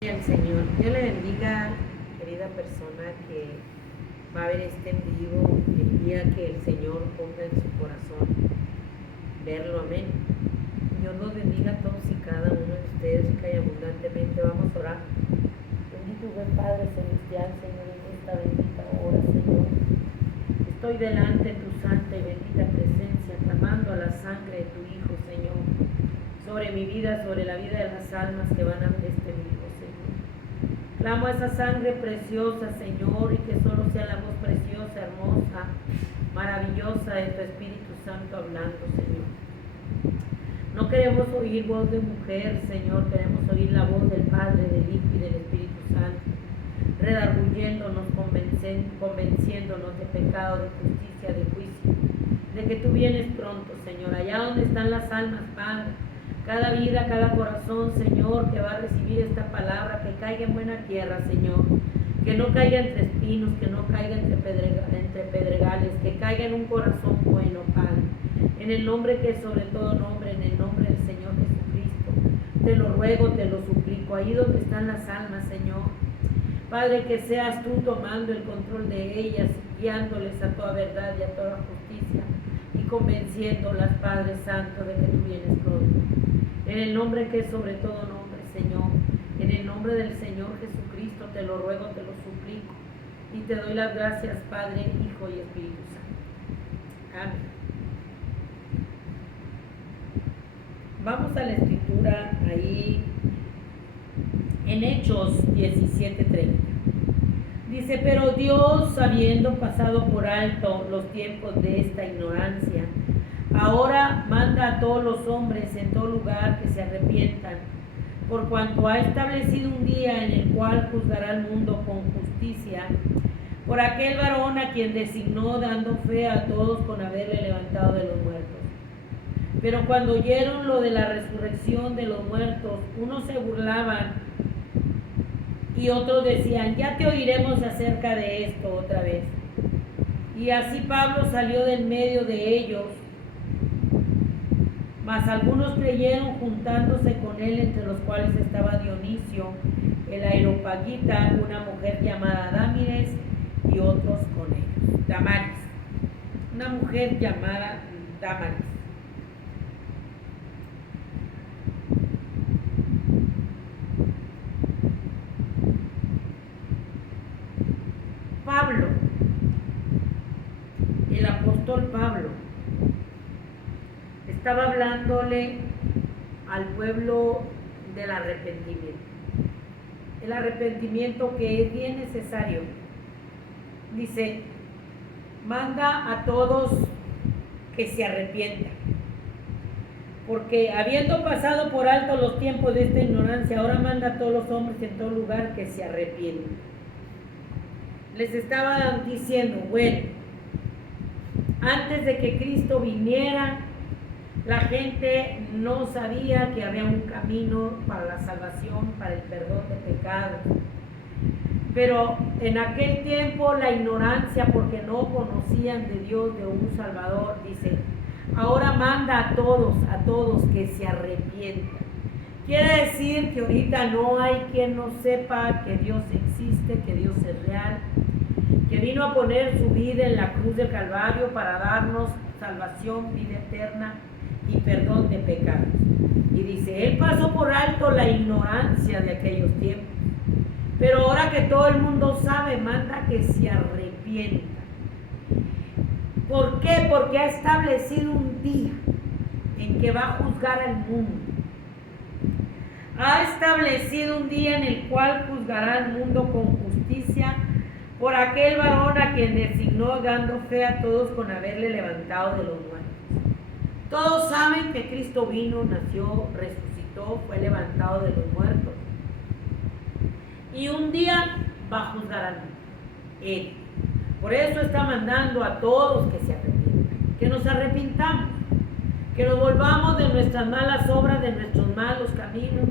Al Señor, Dios le bendiga, querida persona que va a ver este en vivo el día que el Señor ponga en su corazón verlo, amén. Dios los bendiga a todos y cada uno de ustedes rica y abundantemente. Vamos a orar. Bendito buen Padre Celestial, Señor, en esta bendita hora, Señor. Estoy delante de tu santa y bendita presencia, clamando a la sangre de tu Hijo, Señor, sobre mi vida, sobre la vida de las almas que van a ver este vivo, Señor. Clamo a esa sangre preciosa, Señor, y que solo sea la voz preciosa, hermosa, maravillosa de tu Espíritu Santo hablando, Señor. No queremos oír voz de mujer, Señor, queremos oír la voz del Padre, del Hijo y del Espíritu Santo, redarguyéndonos, convenciéndonos de pecado, de justicia, de juicio, de que tú vienes pronto, Señor, allá donde están las almas, Padre. Cada vida, cada corazón, Señor, que va a recibir esta palabra, que caiga en buena tierra, Señor, que no caiga entre espinos, que no caiga entre pedregales, que caiga en un corazón bueno, Padre, en el nombre que es sobre todo nombre, en el nombre del Señor Jesucristo. Te lo ruego, te lo suplico, ahí donde están las almas, Señor, Padre, que seas tú tomando el control de ellas, guiándoles a toda verdad y a toda justicia, y convenciéndolas, Padre Santo, de que tú vienes pronto. En el nombre que es sobre todo nombre, Señor, en el nombre del Señor Jesucristo, te lo ruego, te lo suplico, y te doy las gracias, Padre, Hijo y Espíritu Santo. Amén. Vamos a la escritura ahí en Hechos 17:30. Dice, pero Dios, habiendo pasado por alto los tiempos de esta ignorancia, ahora manda a todos los hombres en todo lugar que se arrepientan, por cuanto ha establecido un día en el cual juzgará al mundo con justicia, por aquel varón a quien designó, dando fe a todos con haberle levantado de los muertos. Pero cuando oyeron lo de la resurrección de los muertos, unos se burlaban y otros decían, ya te oiremos acerca de esto otra vez. Y así Pablo salió del medio de ellos, mas algunos creyeron juntándose con él, entre los cuales estaba Dionisio, el Areopagita, una mujer llamada Dámaris, y otros con ellos. Dámaris, una mujer llamada Dámaris. Pablo, el apóstol Pablo, estaba hablándole al pueblo del arrepentimiento. El arrepentimiento que es bien necesario. Dice, manda a todos que se arrepientan. Porque habiendo pasado por alto los tiempos de esta ignorancia, ahora manda a todos los hombres en todo lugar que se arrepientan. Les estaba diciendo, bueno, antes de que Cristo viniera, la gente no sabía que había un camino para la salvación, para el perdón de pecados. Pero en aquel tiempo la ignorancia, porque no conocían de Dios, de un Salvador, dice, ahora manda a todos que se arrepientan. Quiere decir que ahorita no hay quien no sepa que Dios existe, que Dios es real, que vino a poner su vida en la cruz del Calvario para darnos salvación, vida eterna y perdón de pecados. Y dice, Él pasó por alto la ignorancia de aquellos tiempos, pero ahora que todo el mundo sabe, manda que se arrepienta. ¿Por qué? Porque ha establecido un día en que va a juzgar al mundo. Ha establecido un día en el cual juzgará al mundo con justicia por aquel varón a quien designó, dando fe a todos con haberle levantado de los muertos. Todos saben que Cristo vino, nació, resucitó, fue levantado de los muertos. Y un día va a juzgar al mundo. Él. Por eso está mandando a todos que se arrepientan, que nos arrepintamos, que nos volvamos de nuestras malas obras, de nuestros malos caminos,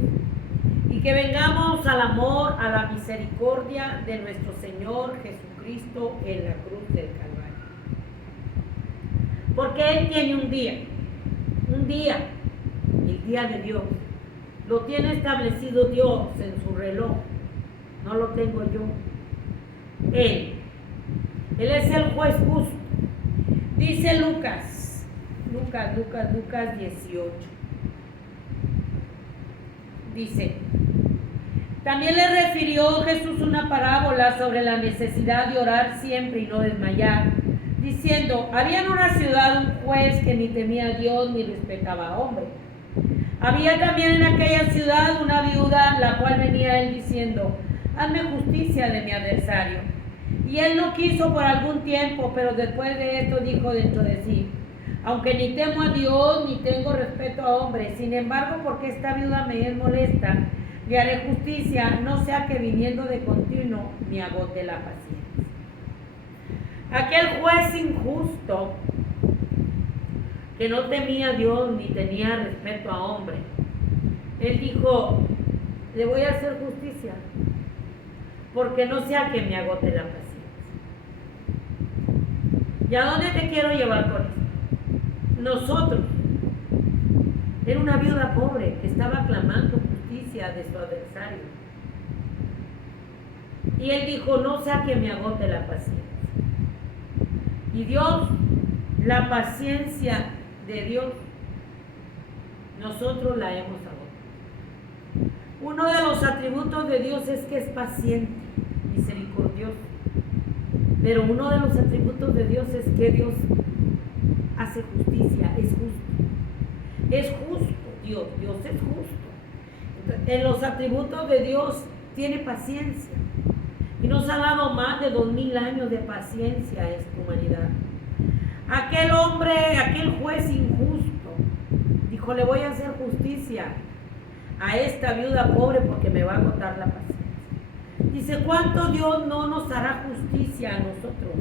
y que vengamos al amor, a la misericordia de nuestro Señor Jesucristo en la cruz del Calvario. Porque Él tiene un día, el día de Dios, Lo tiene establecido Dios en su reloj. No lo tengo yo. Él es el juez justo. Dice Lucas 18. Dice: también le refirió Jesús una parábola sobre la necesidad de orar siempre y no desmayar, diciendo: había en una ciudad un juez que ni temía a Dios ni respetaba a hombre. Había también en aquella ciudad una viuda, la cual venía a él diciendo: hazme justicia de mi adversario. Y él no quiso por algún tiempo, pero después de esto dijo dentro de sí: aunque ni temo a Dios ni tengo respeto a hombres, sin embargo, porque esta viuda me es molesta, le haré justicia, no sea que viniendo de continuo me agote la paciencia. Aquel juez injusto, que no temía a Dios ni tenía respeto a hombre, él dijo: le voy a hacer justicia, porque no sea que me agote la paciencia. ¿Y a dónde te quiero llevar con esto? Nosotros, era una viuda pobre que estaba clamando justicia de su adversario. Y él dijo: no sea que me agote la paciencia. Y Dios, la paciencia de Dios, nosotros la hemos agotado. Uno de los atributos de Dios es que es paciente, misericordioso. Pero uno de los atributos de Dios es que Dios hace justicia, es justo. Es justo Dios es justo. En los atributos de Dios tiene paciencia. Y nos ha dado más de 2000 años de paciencia a esta humanidad. Aquel hombre, aquel juez injusto, dijo: le voy a hacer justicia a esta viuda pobre porque me va a agotar la paciencia. Dice: ¿cuánto Dios no nos hará justicia a nosotros?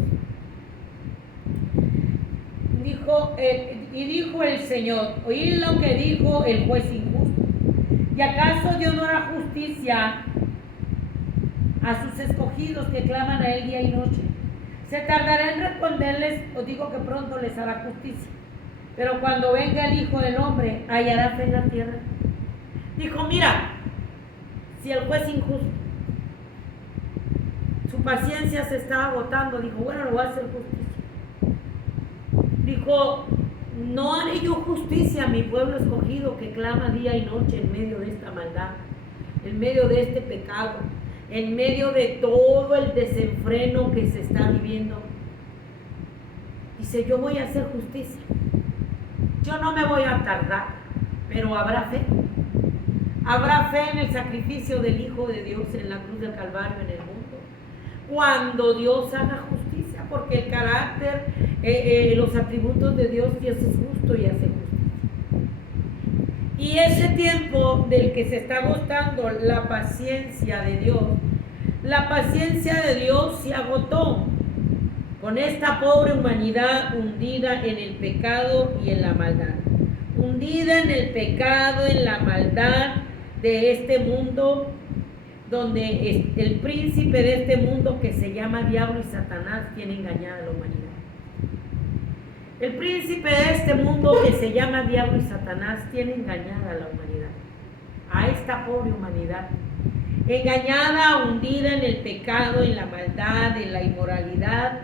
Dijo el Señor: oíd lo que dijo el juez injusto. ¿Y acaso Dios no hará justicia a sus escogidos que claman a él día y noche? Se tardará en responderles, os digo que pronto les hará justicia. Pero cuando venga el Hijo del Hombre, hallará fe en la tierra. Dijo: mira, si el juez injusto, su paciencia se estaba agotando, dijo: bueno, le voy a hacer justicia. Dijo: no haré yo justicia a mi pueblo escogido que clama día y noche en medio de esta maldad, en medio de este pecado, en medio de todo el desenfreno que se está viviendo. Dice: yo voy a hacer justicia. Yo no me voy a tardar, pero habrá fe. Habrá fe en el sacrificio del Hijo de Dios en la cruz del Calvario en el mundo. Cuando Dios haga justicia, porque el carácter, los atributos de Dios es justo y hace justicia. Y ese tiempo del que se está agotando la paciencia de Dios, la paciencia de Dios se agotó con esta pobre humanidad hundida en el pecado y en la maldad. Hundida en el pecado, en la maldad de este mundo, donde el príncipe de este mundo, que se llama Diablo y Satanás, tiene engañada a la humanidad. El príncipe de este mundo, que se llama Diablo y Satanás, tiene engañada a la humanidad, a esta pobre humanidad, engañada, hundida en el pecado, en la maldad, en la inmoralidad.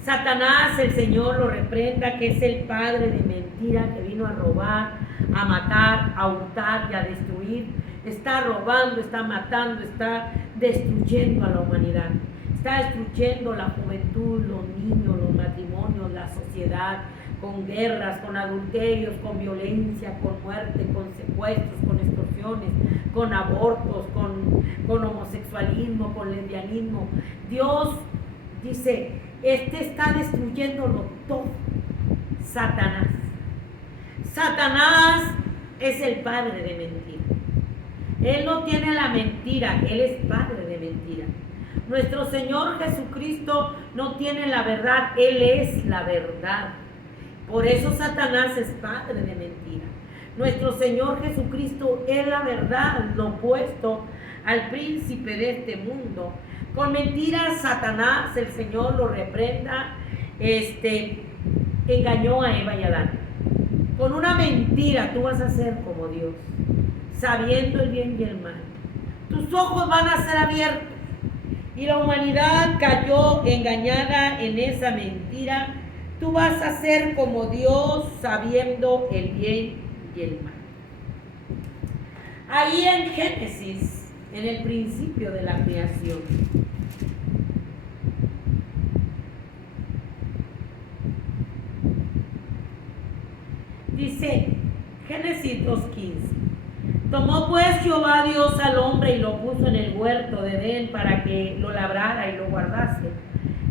Satanás, el Señor lo reprenda, que es el padre de mentira, que vino a robar, a matar, a hurtar y a destruir. Está robando, está matando, está destruyendo a la humanidad. Está destruyendo la juventud, los niños, los matrimonios, la sociedad, con guerras, con adulterios, con violencia, con muerte, con secuestros, con extorsiones, con abortos, con homosexualismo, con lesbianismo. Dios dice: está destruyéndolo todo. Satanás. Satanás es el padre de mentira. Él no tiene la mentira, él es padre de mentira. Nuestro Señor Jesucristo no tiene la verdad, él es la verdad. Por eso Satanás es padre de mentira. Nuestro Señor Jesucristo es la verdad, lo opuesto al príncipe de este mundo. Con mentiras, Satanás, el Señor lo reprenda, engañó a Eva y a Adán. Con una mentira tú vas a ser como Dios, sabiendo el bien y el mal. Tus ojos van a ser abiertos. Y la humanidad cayó engañada en esa mentira. Tú vas a ser como Dios, sabiendo el bien y el mal. Ahí en Génesis, en el principio de la creación, dice Génesis 2:15: tomó pues Jehová Dios al hombre y lo puso en el huerto de Edén para que lo labrara y lo guardase.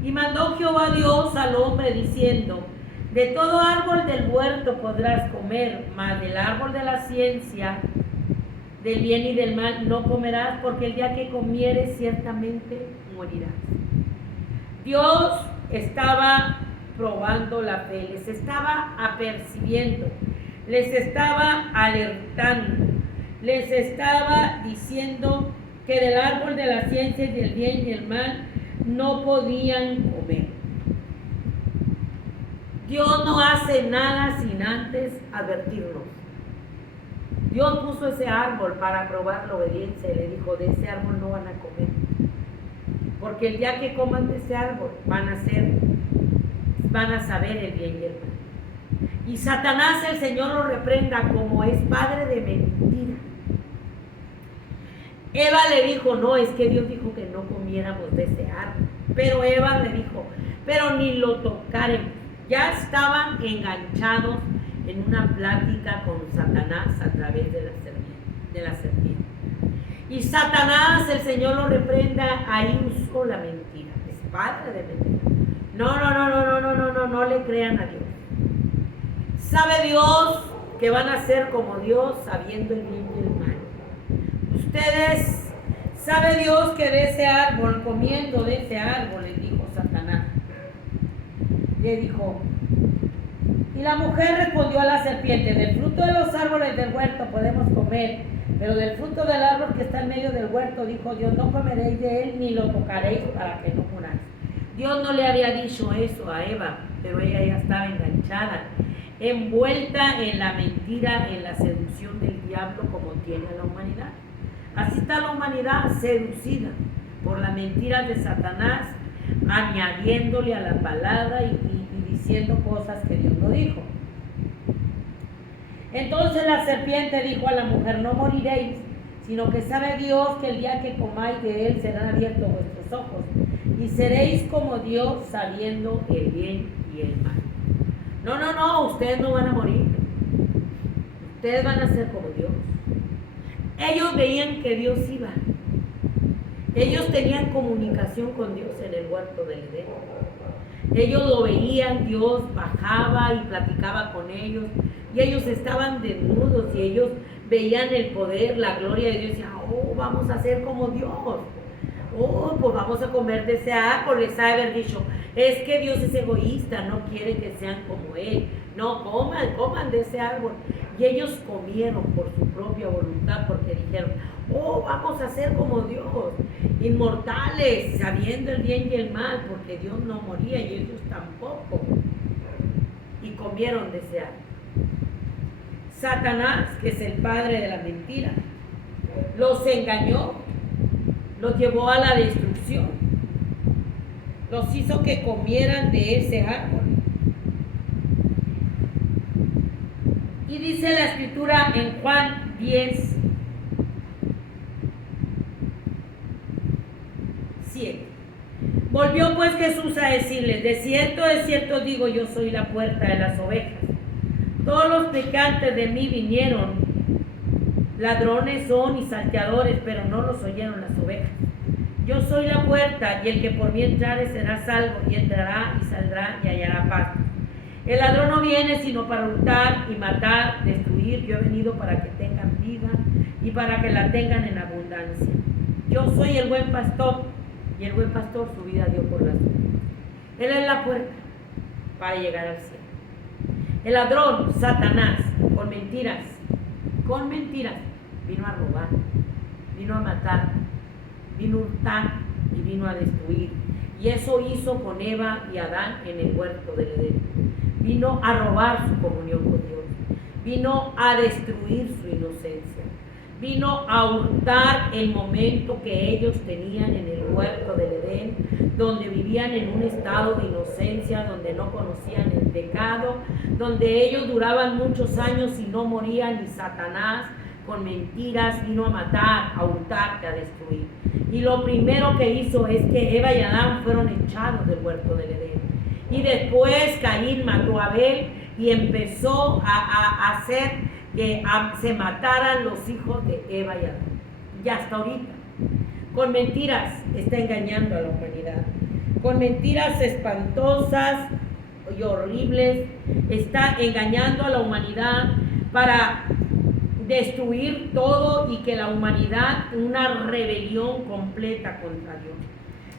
Y mandó Jehová Dios al hombre diciendo: de todo árbol del huerto podrás comer, mas del árbol de la ciencia del bien y del mal no comerás, porque el día que comieres ciertamente morirás. Dios estaba probando la fe, les estaba apercibiendo, les estaba alertando, les estaba diciendo que del árbol de la ciencia y del bien y el mal no podían comer. Dios no hace nada sin antes advertirnos. Dios puso ese árbol para probar la obediencia y le dijo: de ese árbol no van a comer, porque el día que coman de ese árbol van a saber el bien y el mal. Y Satanás, el Señor lo reprenda, como es padre de mentira. Eva le dijo: no, es que Dios dijo que no comiéramos de ese árbol. Pero Eva le dijo: pero ni lo tocaremos. Ya estaban enganchados en una plática con Satanás a través de la serpiente. Y Satanás, el Señor lo reprenda, ahí usó la mentira. Es padre de mentira. No le crean a Dios. Sabe Dios que van a ser como Dios, sabiendo el bien y el mal. Ustedes, sabe Dios que de ese árbol, comiendo de ese árbol, les dijo Satanás. Le dijo: y la mujer respondió a la serpiente: del fruto de los árboles del huerto podemos comer, pero del fruto del árbol que está en medio del huerto, dijo Dios, no comeréis de él ni lo tocaréis para que no muráis. Dios no le había dicho eso a Eva, pero ella ya estaba enganchada, envuelta en la mentira, en la seducción del diablo, como tiene la humanidad. Así está la humanidad, seducida por la mentira de Satanás, añadiéndole a la palabra y diciendo cosas que Dios no dijo. Entonces la serpiente dijo a la mujer: no moriréis, sino que sabe Dios que el día que comáis de él serán abiertos vuestros ojos y seréis como Dios, sabiendo el bien y el mal. No, ustedes no van a morir, ustedes van a ser como Dios. Ellos veían que Dios iba, ellos tenían comunicación con Dios en el huerto del Edén. Ellos lo veían, Dios bajaba y platicaba con ellos, y ellos estaban desnudos y ellos veían el poder, la gloria de Dios, y decían: oh, vamos a ser como Dios, oh, pues vamos a comer de ese árbol. Les ha de haber dicho: es que Dios es egoísta, no quiere que sean como Él, no, coman de ese árbol. Y ellos comieron por su propia voluntad, porque dijeron: oh, vamos a ser como Dios, inmortales, sabiendo el bien y el mal, porque Dios no moría y ellos tampoco. Y comieron de ese árbol. Satanás, que es el padre de la mentira, los engañó, los llevó a la destrucción, los hizo que comieran de ese árbol. Y dice la escritura en Juan 10, 7. Volvió pues Jesús a decirles: de cierto digo, yo soy la puerta de las ovejas. Todos los pecantes de mí vinieron, ladrones son y salteadores, pero no los oyeron las ovejas. Yo soy la puerta, y el que por mí entrare será salvo, y entrará y saldrá y hallará pasto. El ladrón no viene sino para hurtar y matar, destruir. Yo he venido para que tengan vida y para que la tengan en abundancia. Yo soy el buen pastor, y el buen pastor su vida dio por las ovejas. Él es la puerta para llegar al cielo. El ladrón, Satanás, con mentiras, vino a robar, vino a matar, vino a hurtar y vino a destruir. Y eso hizo con Eva y Adán en el huerto del Edén. Vino a robar su comunión con Dios. vino a destruir su inocencia, vino a hurtar el momento que ellos tenían en el huerto del Edén, donde vivían en un estado de inocencia, donde no conocían el pecado, donde ellos duraban muchos años y no morían, y Satanás con mentiras vino a matar, a hurtar y a destruir. Y lo primero que hizo es que Eva y Adán fueron echados del huerto del Edén. Y después Caín mató a Abel y empezó a hacer que se mataran los hijos de Eva y Adán. Y hasta ahorita, con mentiras, está engañando a la humanidad. Con mentiras espantosas y horribles, está engañando a la humanidad para destruir todo y que la humanidad, una rebelión completa contra Dios.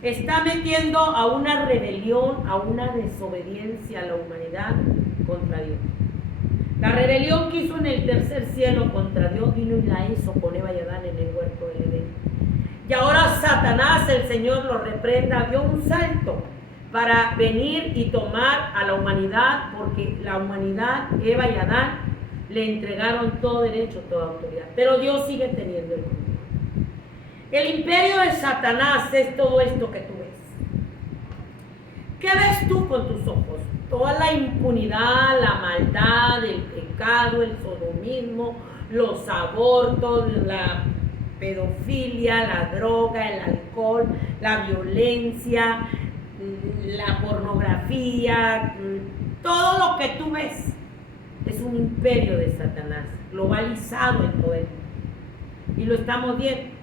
Está metiendo a una rebelión, a una desobediencia a la humanidad contra Dios. La rebelión que hizo en el tercer cielo contra Dios vino y la hizo con Eva y Adán en el huerto del Edén. Y ahora Satanás, el Señor lo reprenda, dio un salto para venir y tomar a la humanidad, porque la humanidad, Eva y Adán, le entregaron todo derecho, toda autoridad. Pero Dios sigue teniendo el control. El imperio de Satanás es todo esto que tú ves. ¿Qué ves tú con tus ojos? Toda la impunidad, la maldad, el pecado, el sodomismo, los abortos, la pedofilia, la droga, el alcohol, la violencia, la pornografía, todo lo que tú ves es un imperio de Satanás, globalizado en todo el mundo. Y lo estamos viendo.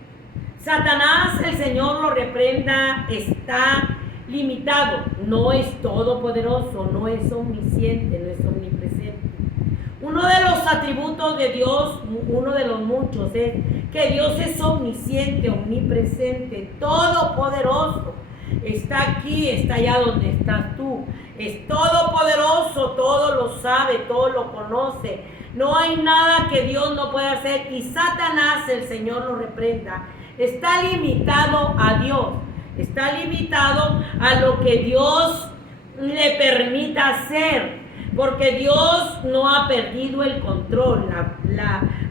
Satanás, el Señor lo reprenda, está limitado, no es todopoderoso, no es omnisciente, no es omnipresente. Uno de los atributos de Dios, uno de los muchos, es que Dios es omnisciente, omnipresente, todopoderoso. Está aquí, está allá donde estás tú. Es todopoderoso, todo lo sabe, todo lo conoce. No hay nada que Dios no pueda hacer. Y Satanás, el Señor lo reprenda, está limitado a Dios. Está limitado a lo que Dios le permita hacer. Porque Dios no ha perdido el control.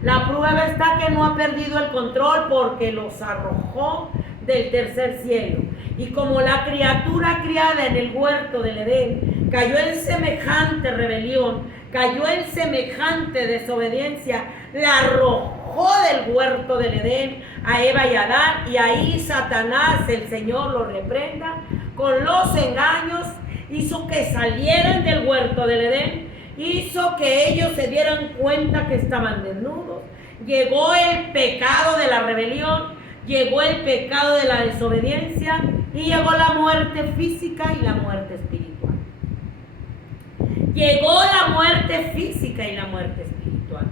La prueba está que no ha perdido el control, porque los arrojó del tercer cielo. Y como la criatura criada en el huerto del Edén cayó en semejante rebelión, cayó en semejante desobediencia, la arrojó del huerto del Edén a Eva y Adán, y ahí Satanás, el Señor lo reprenda, con los engaños hizo que salieran del huerto del Edén, hizo que ellos se dieran cuenta que estaban desnudos. Llegó el pecado de la rebelión, llegó el pecado de la desobediencia, y llegó la muerte física y la muerte espiritual. Llegó la muerte física y la muerte espiritual,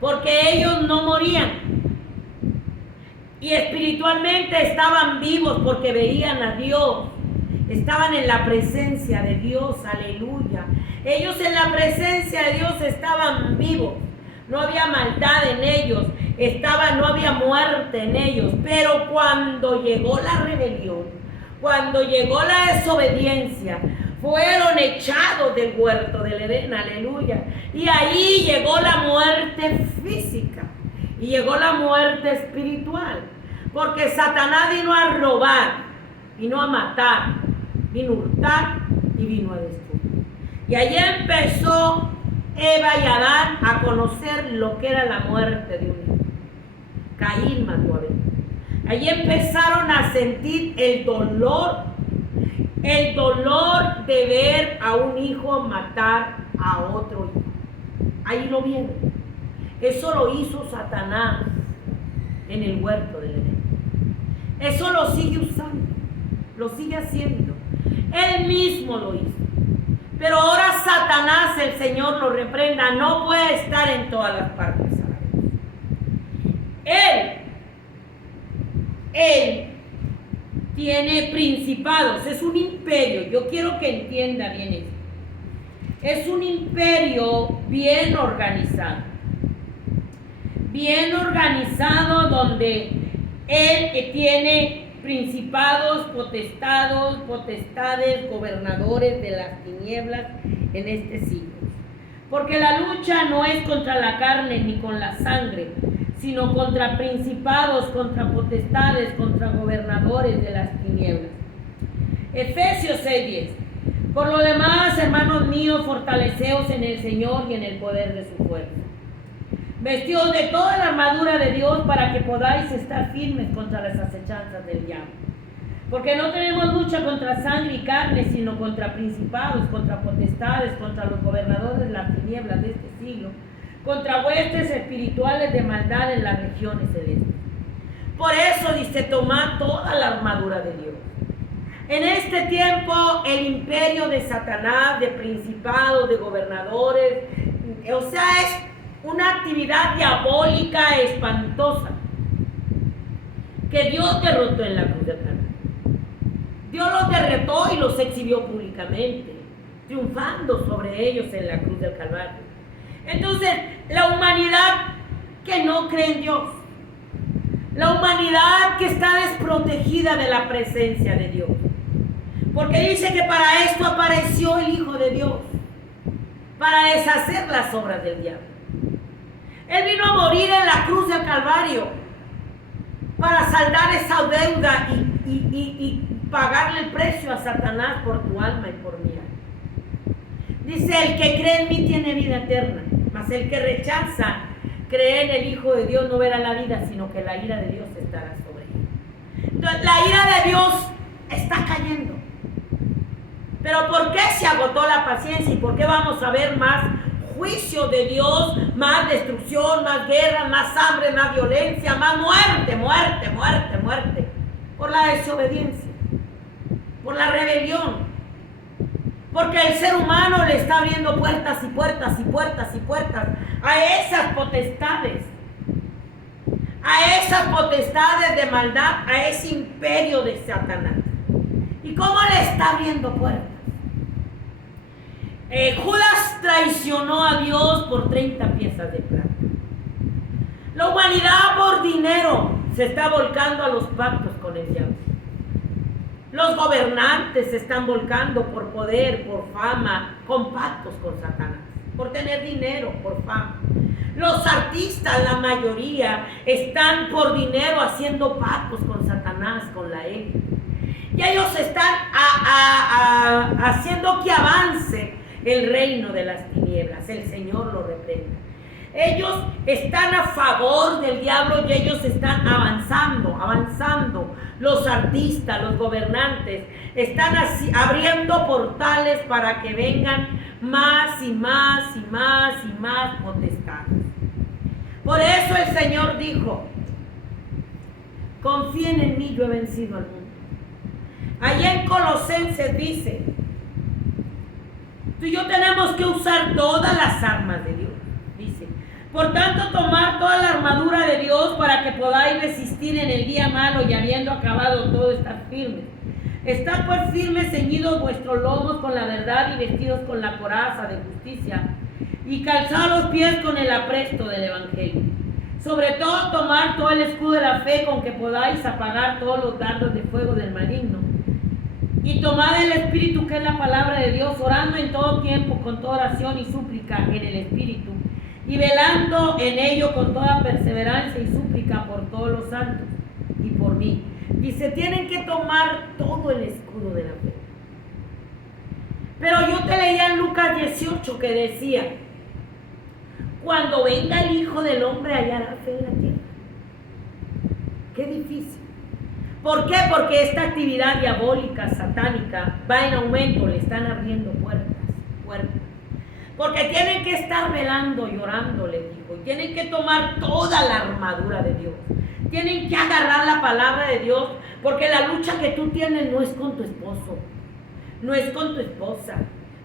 porque ellos no morían. Y espiritualmente estaban vivos porque veían a Dios. Estaban en la presencia de Dios, aleluya. Ellos en la presencia de Dios estaban vivos. No había maldad en ellos, no había muerte en ellos. Pero cuando llegó la rebelión, cuando llegó la desobediencia, fueron echados del huerto del Edén, aleluya. Y ahí llegó la muerte física y llegó la muerte espiritual. Porque Satanás vino a robar, vino a matar, vino a hurtar y vino a destruir. Y allí empezó Eva y Adán a conocer lo que era la muerte de un hijo. Caín mató a Abel. Allí empezaron a sentir el dolor de ver a un hijo matar a otro hijo. Ahí lo vieron. Eso lo hizo Satanás en el huerto del Edén. Eso lo sigue usando, lo sigue haciendo. Él mismo lo hizo. Pero ahora Satanás, el Señor lo reprenda, no puede estar en todas las partes. Él tiene principados, es un imperio. Yo quiero que entienda bien esto. Es un imperio bien organizado. Bien organizado, donde él tiene principados, potestades, gobernadores de las tinieblas en este siglo. Porque la lucha no es contra la carne ni con la sangre, sino contra principados, contra potestades, contra gobernadores de las tinieblas. Efesios 6:10. Por lo demás, hermanos míos, fortaleceos en el Señor y en el poder de su fuerza. Vestidos de toda la armadura de Dios para que podáis estar firmes contra las acechanzas del diablo. Porque no tenemos lucha contra sangre y carne, sino contra principados, contra potestades, contra los gobernadores de las tinieblas de este siglo, contra huestes espirituales de maldad en las regiones celestes. Por eso dice, tomad toda la armadura de Dios. En este tiempo, el imperio de Satanás, de principados, de gobernadores, o sea, es una actividad diabólica espantosa que Dios derrotó en la cruz del Calvario. Dios los derrotó y los exhibió públicamente, triunfando sobre ellos en la cruz del Calvario. Entonces, la humanidad que no cree en Dios, la humanidad que está desprotegida de la presencia de Dios, porque dice que para esto apareció el Hijo de Dios, para deshacer las obras del diablo. Él vino a morir en la cruz del Calvario para saldar esa deuda y pagarle el precio a Satanás por tu alma y por mi alma. Dice, el que cree en mí tiene vida eterna, mas el que rechaza creer en el Hijo de Dios no verá la vida, sino que la ira de Dios estará sobre él. Entonces, la ira de Dios está cayendo. Pero ¿por qué se agotó la paciencia y por qué vamos a ver más juicio de Dios, más destrucción, más guerra, más hambre, más violencia, más muerte, muerte, muerte, muerte? Por la desobediencia, por la rebelión. Porque el ser humano le está abriendo puertas y puertas y puertas y puertas a esas potestades de maldad, a ese imperio de Satanás. ¿Y cómo le está abriendo puertas? Judas traicionó a Dios por 30 piezas de plata. La humanidad por dinero se está volcando a los pactos con el diablo. Los gobernantes se están volcando por poder, por fama, con pactos con Satanás, por tener dinero, por fama. Los artistas, la mayoría, están por dinero haciendo pactos con Satanás, con la élite. Y ellos están haciendo que avance el reino de las tinieblas. El Señor lo reprenda. Ellos están a favor del diablo y ellos están avanzando. Los artistas, los gobernantes, están abriendo portales para que vengan más y más y más y más potestades. Por eso el Señor dijo, confíen en mí, yo he vencido al mundo. Allá en Colosenses dice, tú y yo tenemos que usar todas las armas de Dios. Dice, por tanto, tomar toda la armadura de Dios para que podáis resistir en el día malo y habiendo acabado todo, estar firmes. Estad pues firmes, ceñidos vuestros lomos con la verdad y vestidos con la coraza de justicia y calzad los pies con el apresto del evangelio. Sobre todo, tomar todo el escudo de la fe con que podáis apagar todos los dardos de fuego del maligno. Y tomad el Espíritu, que es la palabra de Dios, orando en todo tiempo con toda oración y súplica en el Espíritu, y velando en ello con toda perseverancia y súplica por todos los santos y por mí. Dice, tienen que tomar todo el escudo de la fe. Pero yo te leía en Lucas 18 que decía, cuando venga el Hijo del Hombre hallará fe en la tierra. Qué difícil. ¿Por qué? Porque esta actividad diabólica, satánica, va en aumento, le están abriendo puertas. Porque tienen que estar velando y orando, les dijo. Y tienen que tomar toda la armadura de Dios. Tienen que agarrar la palabra de Dios, porque la lucha que tú tienes no es con tu esposo, no es con tu esposa,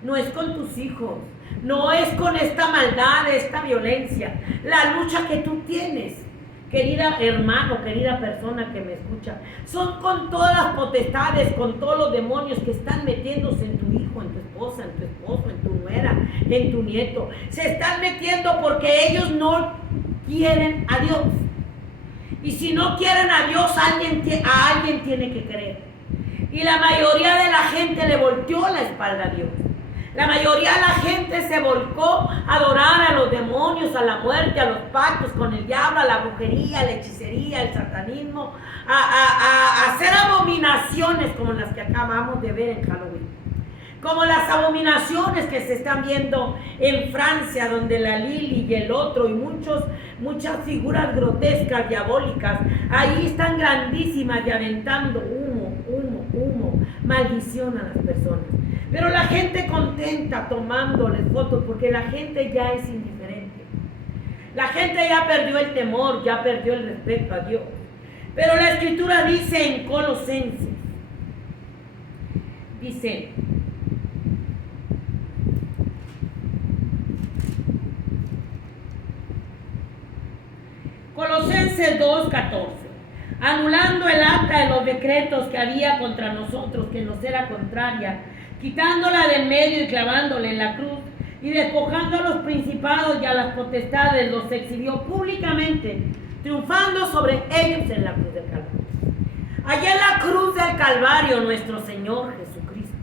no es con tus hijos, no es con esta maldad, esta violencia. La lucha que tú tienes, querida hermano, querida persona que me escucha, son con todas las potestades, con todos los demonios que están metiéndose en tu hijo, en tu esposa, en tu esposo, en tu nuera, en tu nieto. Se están metiendo porque ellos no quieren a Dios. Y si no quieren a Dios, a alguien tiene que creer. Y la mayoría de la gente le volteó la espalda a Dios. La mayoría de la gente se volcó a adorar a los demonios, a la muerte, a los pactos con el diablo, a la brujería, a la hechicería, al satanismo, a hacer abominaciones como las que acabamos de ver en Halloween. Como las abominaciones que se están viendo en Francia, donde la Lili y el otro y muchas figuras grotescas, diabólicas, ahí están grandísimas y aventando humo, maldición a las personas. Pero la gente contenta tomándoles fotos porque la gente ya es indiferente. La gente ya perdió el temor, ya perdió el respeto a Dios. Pero la Escritura dice en Colosenses, dice, Colosenses 2:14, anulando el acta de los decretos que había contra nosotros, que nos era contraria, quitándola del medio y clavándola en la cruz, y despojando a los principados y a las potestades, los exhibió públicamente, triunfando sobre ellos en la cruz del Calvario. Allá en la cruz del Calvario, nuestro Señor Jesucristo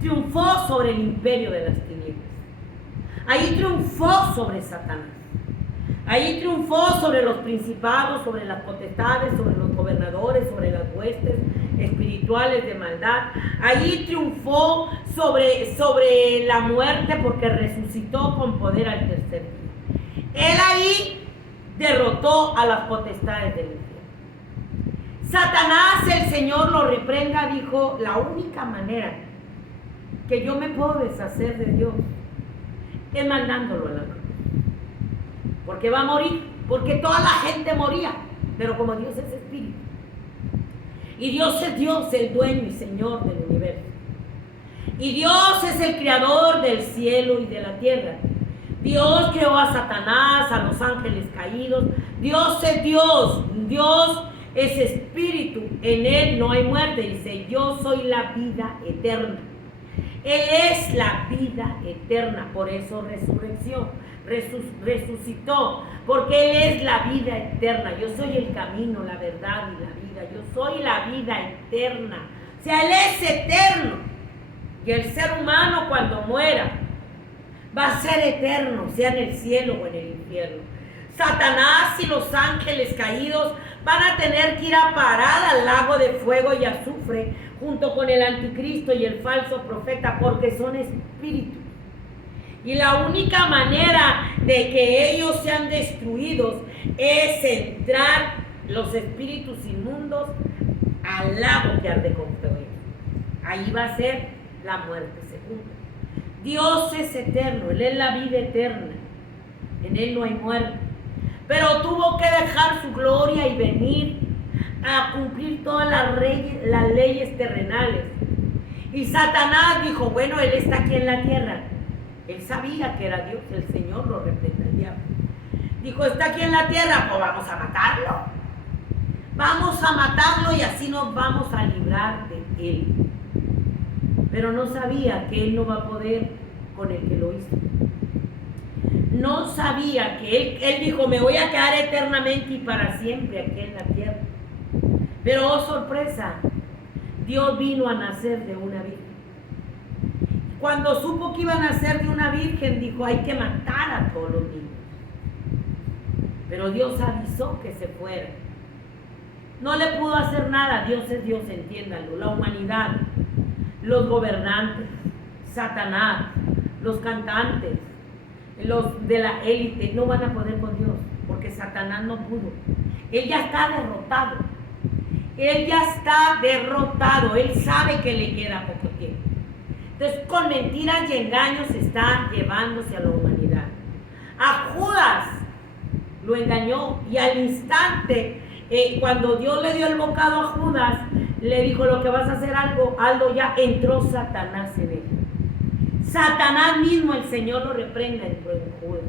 triunfó sobre el imperio de las tinieblas. Ahí triunfó sobre Satanás. Ahí triunfó sobre los principados, sobre las potestades, sobre los gobernadores, sobre las huestes espirituales de maldad. Ahí triunfó sobre la muerte porque resucitó con poder al tercer día. Él ahí derrotó a las potestades del infierno. Satanás, el Señor lo reprenda, dijo, la única manera que yo me puedo deshacer de Dios es mandándolo a la cruz. Porque va a morir, porque toda la gente moría, pero como Dios es espíritu, y Dios es Dios, el dueño y Señor del universo, y Dios es el creador del cielo y de la tierra. Dios creó a Satanás, a los ángeles caídos. Dios es Dios, Dios es espíritu, en Él no hay muerte. Dice, yo soy la vida eterna. Él es la vida eterna, por eso resurrección. Resucitó, porque Él es la vida eterna. Yo soy el camino, la verdad y la vida. Yo soy la vida eterna. O sea, Él es eterno. Y el ser humano cuando muera va a ser eterno, sea en el cielo o en el infierno. Satanás y los ángeles caídos van a tener que ir a parar al lago de fuego y azufre junto con el anticristo y el falso profeta, porque son espíritus. Y la única manera de que ellos sean destruidos es entrar los espíritus inmundos al lago que arde con fuego. Ahí va a ser la muerte segunda. Dios es eterno, Él es la vida eterna. En Él no hay muerte. Pero tuvo que dejar su gloria y venir a cumplir todas las leyes terrenales. Y Satanás dijo, bueno, Él está aquí en la tierra. Él sabía que era Dios, el Señor lo reprenda el diablo. Dijo, está aquí en la tierra, pues vamos a matarlo. Vamos a matarlo y así nos vamos a librar de Él. Pero no sabía que Él no va a poder con el que lo hizo. No sabía que Él dijo, me voy a quedar eternamente y para siempre aquí en la tierra. Pero, oh sorpresa, Dios vino a nacer de una virgen. Cuando supo que iba a nacer de una virgen, dijo, hay que matar a todos los niños. Pero Dios avisó que se fuera. No le pudo hacer nada. Dios es Dios, entiéndanlo. La humanidad, los gobernantes, Satanás, los cantantes, los de la élite, no van a poder con Dios, porque Satanás no pudo. Él ya está derrotado. Él ya está derrotado. Él sabe que le queda poco tiempo. Entonces, con mentiras y engaños está llevándose a la humanidad. A Judas lo engañó y al instante, cuando Dios le dio el bocado a Judas, le dijo, lo que vas a hacer algo, hazlo ya. Entró Satanás en él. Satanás mismo, el Señor lo reprenda, entró en Judas.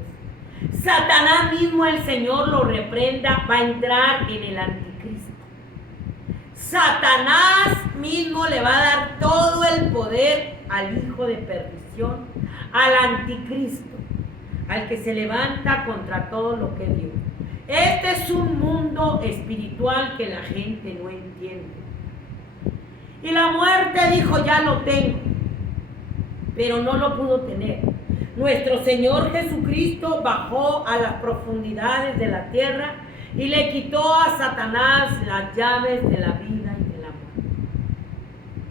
Satanás mismo, el Señor lo reprenda, va a entrar en el anticristo. Satanás mismo le va a dar todo el poder al hijo de perdición, al anticristo, al que se levanta contra todo lo que es Dios. Este es un mundo espiritual que la gente no entiende. Y la muerte dijo, ya lo tengo. pero no lo pudo tener. Nuestro Señor Jesucristo bajó a las profundidades de la tierra y le quitó a Satanás las llaves de la vida y de la muerte.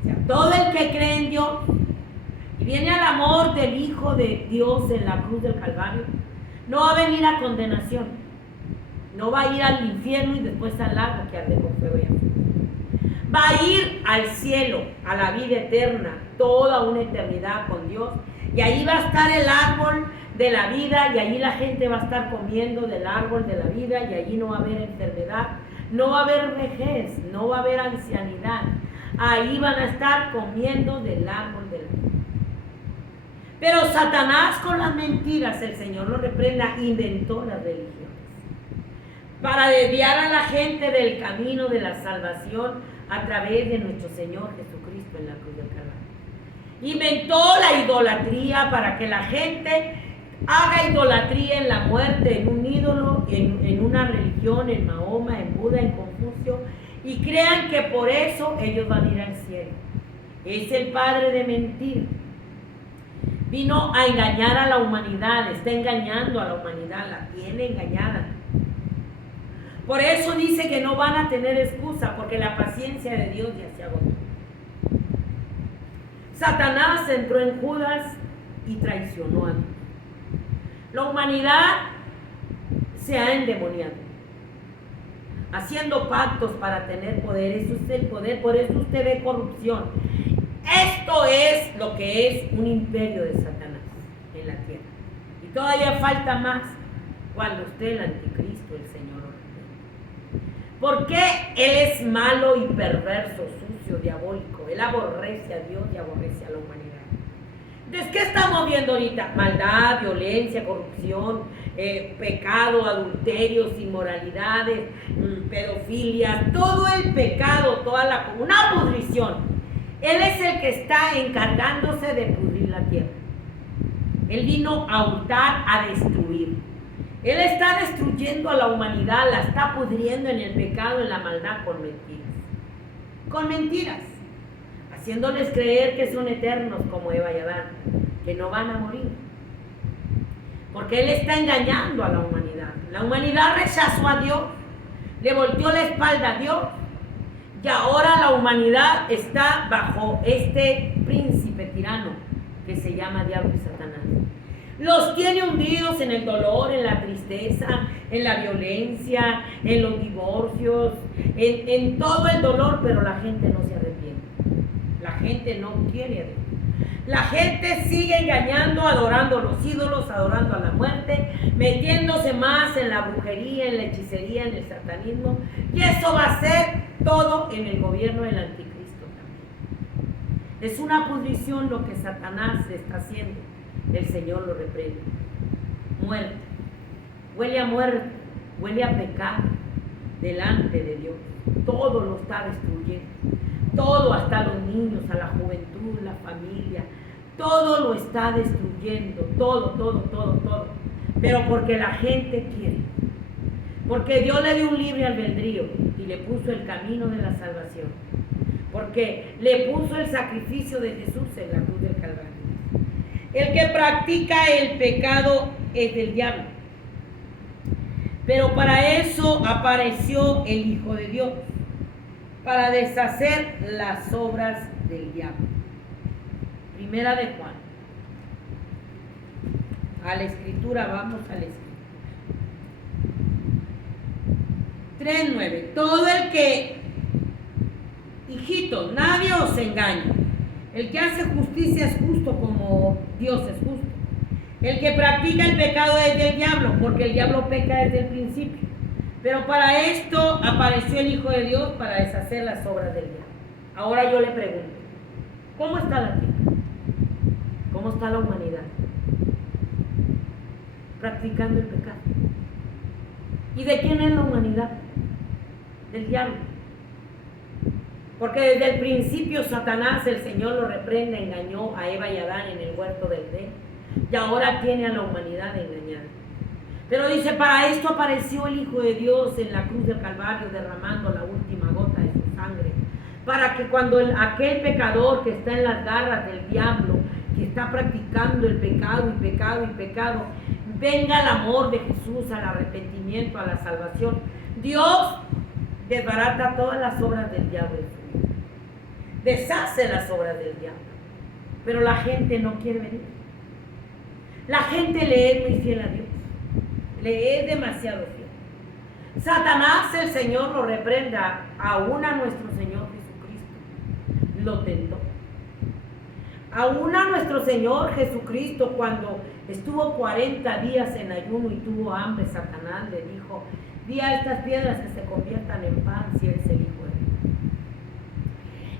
O sea, todo el que cree en Dios y viene al amor del Hijo de Dios en la cruz del Calvario, no va a venir a condenación, no va a ir al infierno y después al lago que arde con fuego y azufre. Va a ir al cielo, a la vida eterna, toda una eternidad con Dios, y ahí va a estar el árbol de la vida, y allí la gente va a estar comiendo del árbol de la vida, y allí no va a haber enfermedad, no va a haber vejez, no va a haber ancianidad. Ahí van a estar comiendo del árbol de la vida. Pero Satanás, con las mentiras, el Señor lo reprenda, inventó las religiones para desviar a la gente del camino de la salvación a través de nuestro Señor Jesucristo en la cruz del Calvario. Inventó la idolatría para que la gente haga idolatría en la muerte, en un ídolo, en una religión, en Mahoma, en Buda, en Confucio, y crean que por eso ellos van a ir al cielo. Es el padre de mentir. Vino a engañar a la humanidad, está engañando a la humanidad, la tiene engañada. Por eso dice que no van a tener excusa, porque la paciencia de Dios ya se agotó. Satanás entró en Judas y traicionó a Dios. La humanidad se ha endemoniado, haciendo pactos para tener poder. Eso es el poder, por eso usted ve corrupción. Esto es lo que es un imperio de Satanás en la tierra. Y todavía falta más cuando usted, el anticristo, el Señor, lo reprenda. Porque Él es malo y perverso, sucio, diabólico. Él aborrece a Dios y aborrece a la humanidad. Entonces, ¿qué estamos viendo ahorita? Maldad, violencia, corrupción, pecado, adulterios, inmoralidades, pedofilia, todo el pecado, toda una pudrición. Él es el que está encargándose de pudrir la tierra. Él vino a hurtar, a destruir. Él está destruyendo a la humanidad, la está pudriendo en el pecado, en la maldad, con mentiras. Con mentiras. Haciéndoles creer que son eternos como Eva y Adán, que no van a morir. Porque Él está engañando a la humanidad. La humanidad rechazó a Dios, le volteó la espalda a Dios, y ahora la humanidad está bajo este príncipe tirano que se llama Diablo y Satanás. Los tiene hundidos en el dolor, en la tristeza, en la violencia, en los divorcios, en todo el dolor, pero la gente no se arrepiente. La gente no quiere a Dios. La gente sigue engañando, adorando a los ídolos, adorando a la muerte, metiéndose más en la brujería, en la hechicería, en el satanismo, y eso va a ser todo en el gobierno del anticristo también. Es una pudrición lo que Satanás está haciendo. El Señor lo reprende. Muerte. Huele a muerte, huele a pecado delante de Dios. Todo lo está destruyendo. Todo, hasta los niños, a la juventud, la familia. Todo lo está destruyendo. Todo. Pero porque la gente quiere. Porque Dios le dio un libre albedrío y le puso el camino de la salvación. Porque le puso el sacrificio de Jesús en la cruz del Calvario. El que practica el pecado es del diablo. Pero para eso apareció el Hijo de Dios, para deshacer las obras del diablo. Primera de Juan. A la escritura, vamos a la escritura. 3:9. Todo el que, hijitos, nadie os engañe. El que hace justicia es justo como Dios es justo. El que practica el pecado es del diablo, porque el diablo peca desde el principio. Pero para esto apareció el Hijo de Dios, para deshacer las obras del diablo. Ahora yo le pregunto, ¿cómo está la tierra? ¿Cómo está la humanidad? Practicando el pecado. ¿Y de quién es la humanidad? Del diablo. Porque desde el principio Satanás, el Señor lo reprende, engañó a Eva y Adán en el huerto del Edén, y ahora tiene a la humanidad engañada. Pero dice, para esto apareció el Hijo de Dios en la cruz del Calvario, derramando la última gota de su sangre, para que cuando aquel pecador que está en las garras del diablo, que está practicando el pecado y pecado y pecado, venga el amor de Jesús al arrepentimiento, a la salvación, Dios desbarata todas las obras del diablo en su vida. Deshace las obras del diablo. Pero la gente no quiere venir. La gente le es muy fiel a Dios. Le es demasiado fiel. Satanás, el Señor lo reprenda, aún a nuestro Señor Jesucristo lo tentó. Aún a nuestro Señor Jesucristo, cuando estuvo 40 días en ayuno y tuvo hambre, Satanás le dijo: di a estas piedras que se conviertan en pan si eres el Hijo de Dios.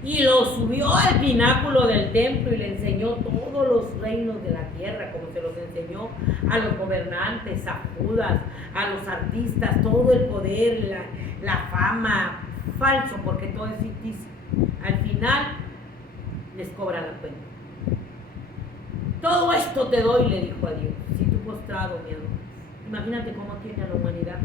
Y lo subió al pináculo del templo y le enseñó todos los reinos de la tierra, como se los enseñó a los gobernantes, a Judas, a los artistas, todo el poder, la fama, falso, porque todo es ficticio. Al final les cobra la cuenta. Todo esto te doy, le dijo a Dios, si tú postrado me adoras. Imagínate cómo tiene a la humanidad.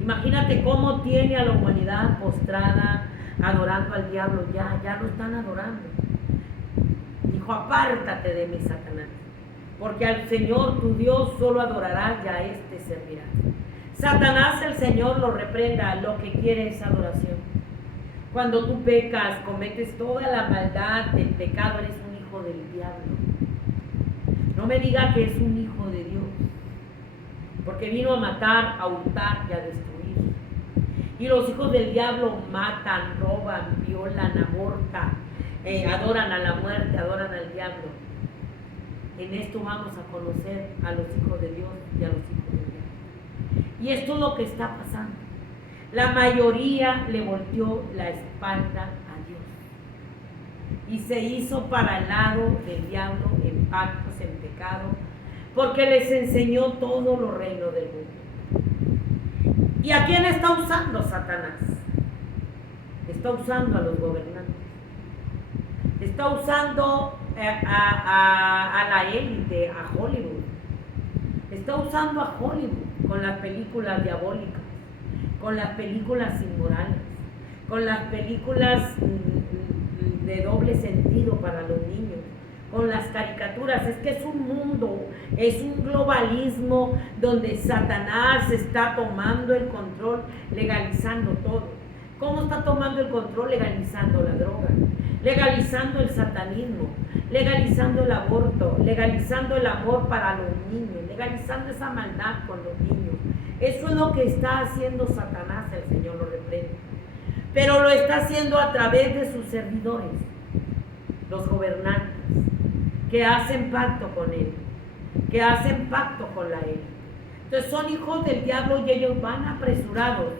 Imagínate cómo tiene a la humanidad postrada, adorando al diablo. Ya lo están adorando. Dijo: apártate de mí, Satanás, porque al Señor tu Dios solo adorarás y a este servirás. Satanás, el Señor lo reprenda, lo que quiere es adoración. Cuando tú pecas, cometes toda la maldad del pecado, eres un hijo del diablo. No me diga que es un hijo de Dios, porque vino a matar, a hurtar y a destruir. Y los hijos del diablo matan, roban, violan, abortan, adoran a la muerte, adoran al diablo. En esto vamos a conocer a los hijos de Dios y a los hijos del diablo. Y esto es lo que está pasando. La mayoría le volteó la espalda a Dios y se hizo para el lado del diablo en pactos, en pecado, porque les enseñó todos los reinos del mundo. ¿Y a quién está usando Satanás? Está usando a los gobernantes. Está usando a la élite, a Hollywood. Está usando a Hollywood con las películas diabólicas, con las películas inmorales, con las películas de doble sentido para los niños, con las caricaturas. Es que es un mundo, es un globalismo donde Satanás está tomando el control, legalizando todo. ¿Cómo está tomando el control? Legalizando la droga, legalizando el satanismo, legalizando el aborto, legalizando el amor para los niños, legalizando esa maldad con los niños. Eso es lo que está haciendo Satanás, el Señor lo reprende. Pero lo está haciendo a través de sus servidores, los gobernantes, que hacen pacto con él, que hacen pacto con la élite. Entonces son hijos del diablo y ellos van apresurados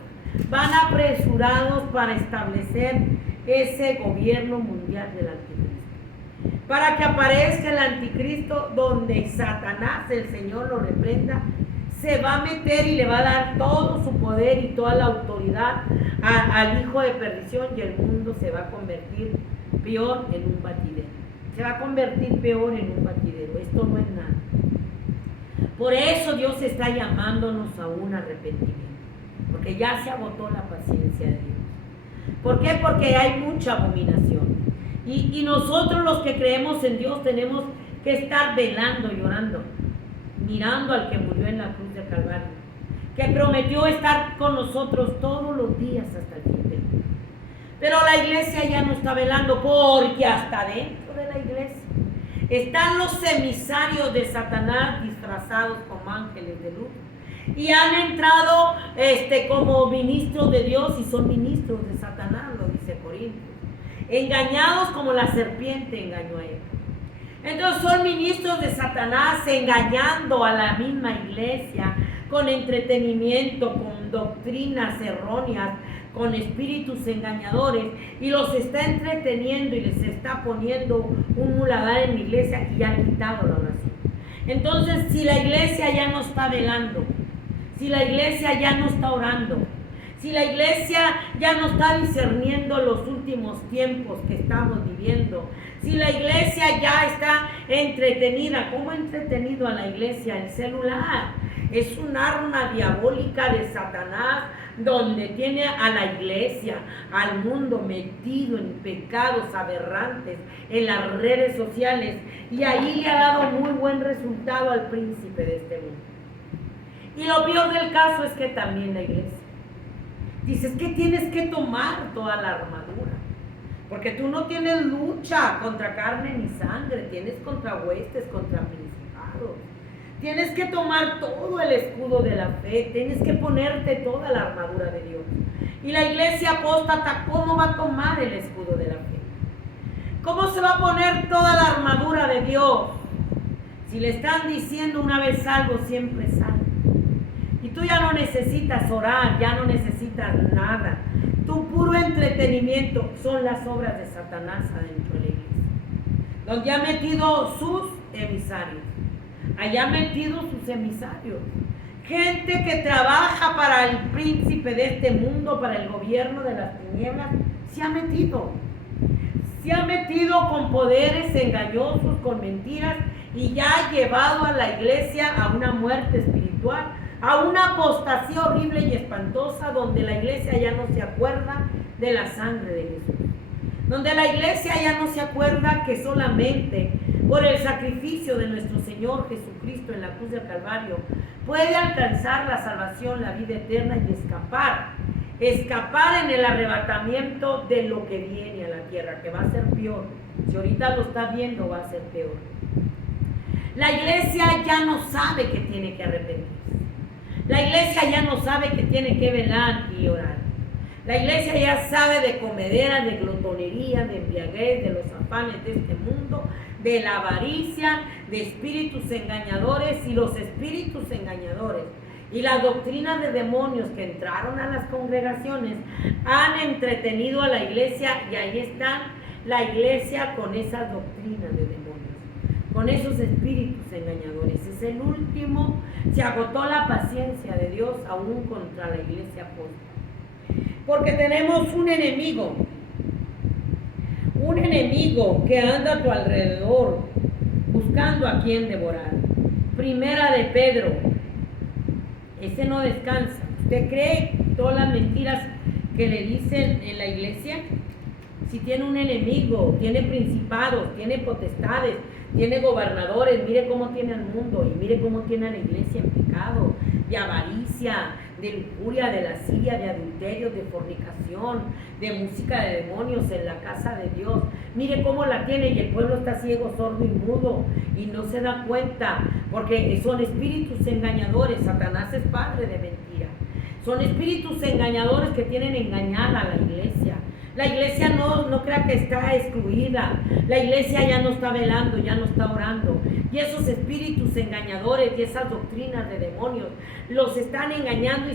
para establecer ese gobierno mundial del anticristo. Para que aparezca el anticristo, donde Satanás, el Señor lo reprenda, se va a meter y le va a dar todo su poder y toda la autoridad al hijo de perdición, y el mundo se va a convertir peor en un batidero. Se va a convertir peor en un batidero. Esto no es nada. Por eso Dios está llamándonos a un arrepentimiento, porque ya se agotó la paciencia de Dios. ¿Por qué? Porque hay mucha abominación. Y nosotros, los que creemos en Dios, tenemos que estar velando y orando, mirando al que murió en la cruz de Calvario, que prometió estar con nosotros todos los días hasta el fin del mundo. Pero la iglesia ya no está velando, porque hasta dentro de la iglesia están los emisarios de Satanás disfrazados como ángeles de luz, y han entrado como ministros de Dios, y son ministros de Satanás, lo dice Corintios, engañados como la serpiente engañó a él. Entonces son ministros de Satanás engañando a la misma iglesia con entretenimiento, con doctrinas erróneas, con espíritus engañadores, y los está entreteniendo y les está poniendo un muladar en la iglesia, y han quitado la oración. Entonces, si la iglesia ya no está velando, si la iglesia ya no está orando, si la iglesia ya no está discerniendo los últimos tiempos que estamos viviendo, si la iglesia ya está entretenida, ¿cómo ha entretenido a la iglesia el celular? Es un arma diabólica de Satanás donde tiene a la iglesia, al mundo metido en pecados aberrantes, en las redes sociales, y ahí le ha dado muy buen resultado al príncipe de este mundo. Y lo peor del caso es que también la iglesia. Dices que tienes que tomar toda la armadura, porque tú no tienes lucha contra carne ni sangre, tienes contra huestes, contra principados. Tienes que tomar todo el escudo de la fe, tienes que ponerte toda la armadura de Dios. Y la iglesia apóstata, ¿cómo va a tomar el escudo de la fe? ¿Cómo se va a poner toda la armadura de Dios? Si le están diciendo una vez algo, siempre salgo. Y tú ya no necesitas orar, ya no necesitas nada. Tu puro entretenimiento son las obras de Satanás adentro de la iglesia, donde ha metido sus emisarios. Allá ha metido sus emisarios. Gente que trabaja para el príncipe de este mundo, para el gobierno de las tinieblas, se ha metido. Se ha metido con poderes engañosos, con mentiras, y ya ha llevado a la iglesia a una muerte espiritual, a una apostasía horrible y espantosa, donde la iglesia ya no se acuerda de la sangre de Jesús, donde la iglesia ya no se acuerda que solamente por el sacrificio de nuestro Señor Jesucristo en la cruz del Calvario puede alcanzar la salvación, la vida eterna, y escapar en el arrebatamiento de lo que viene a la tierra, que va a ser peor. Si ahorita lo está viendo, va a ser peor. La iglesia ya no sabe que tiene que arrepentirse. La iglesia ya no sabe que tiene que velar y orar. La iglesia ya sabe de comedera, de glotonería, de embriaguez, de los afanes de este mundo, de la avaricia, de espíritus engañadores, y los espíritus engañadores y las doctrinas de demonios que entraron a las congregaciones han entretenido a la iglesia, y ahí están la iglesia con esas doctrinas de demonios, con esos espíritus engañadores. Es el último. Se agotó la paciencia de Dios aún contra la iglesia apóstata, porque tenemos un enemigo que anda a tu alrededor buscando a quien devorar. Primera de Pedro, ese no descansa. ¿Usted cree todas las mentiras que le dicen en la iglesia? Si tiene un enemigo, tiene principados, tiene potestades, tiene gobernadores, mire cómo tiene al mundo, y mire cómo tiene a la iglesia en pecado, de avaricia, de lujuria, de lascivia, de adulterio, de fornicación, de música de demonios en la casa de Dios. Mire cómo la tiene, y el pueblo está ciego, sordo y mudo, y no se da cuenta, porque son espíritus engañadores. Satanás es padre de mentira. Son espíritus engañadores que tienen engañada a la iglesia. La iglesia no crea que está excluida. La iglesia ya no está velando, ya no está orando. Y esos espíritus engañadores y esas doctrinas de demonios los están engañando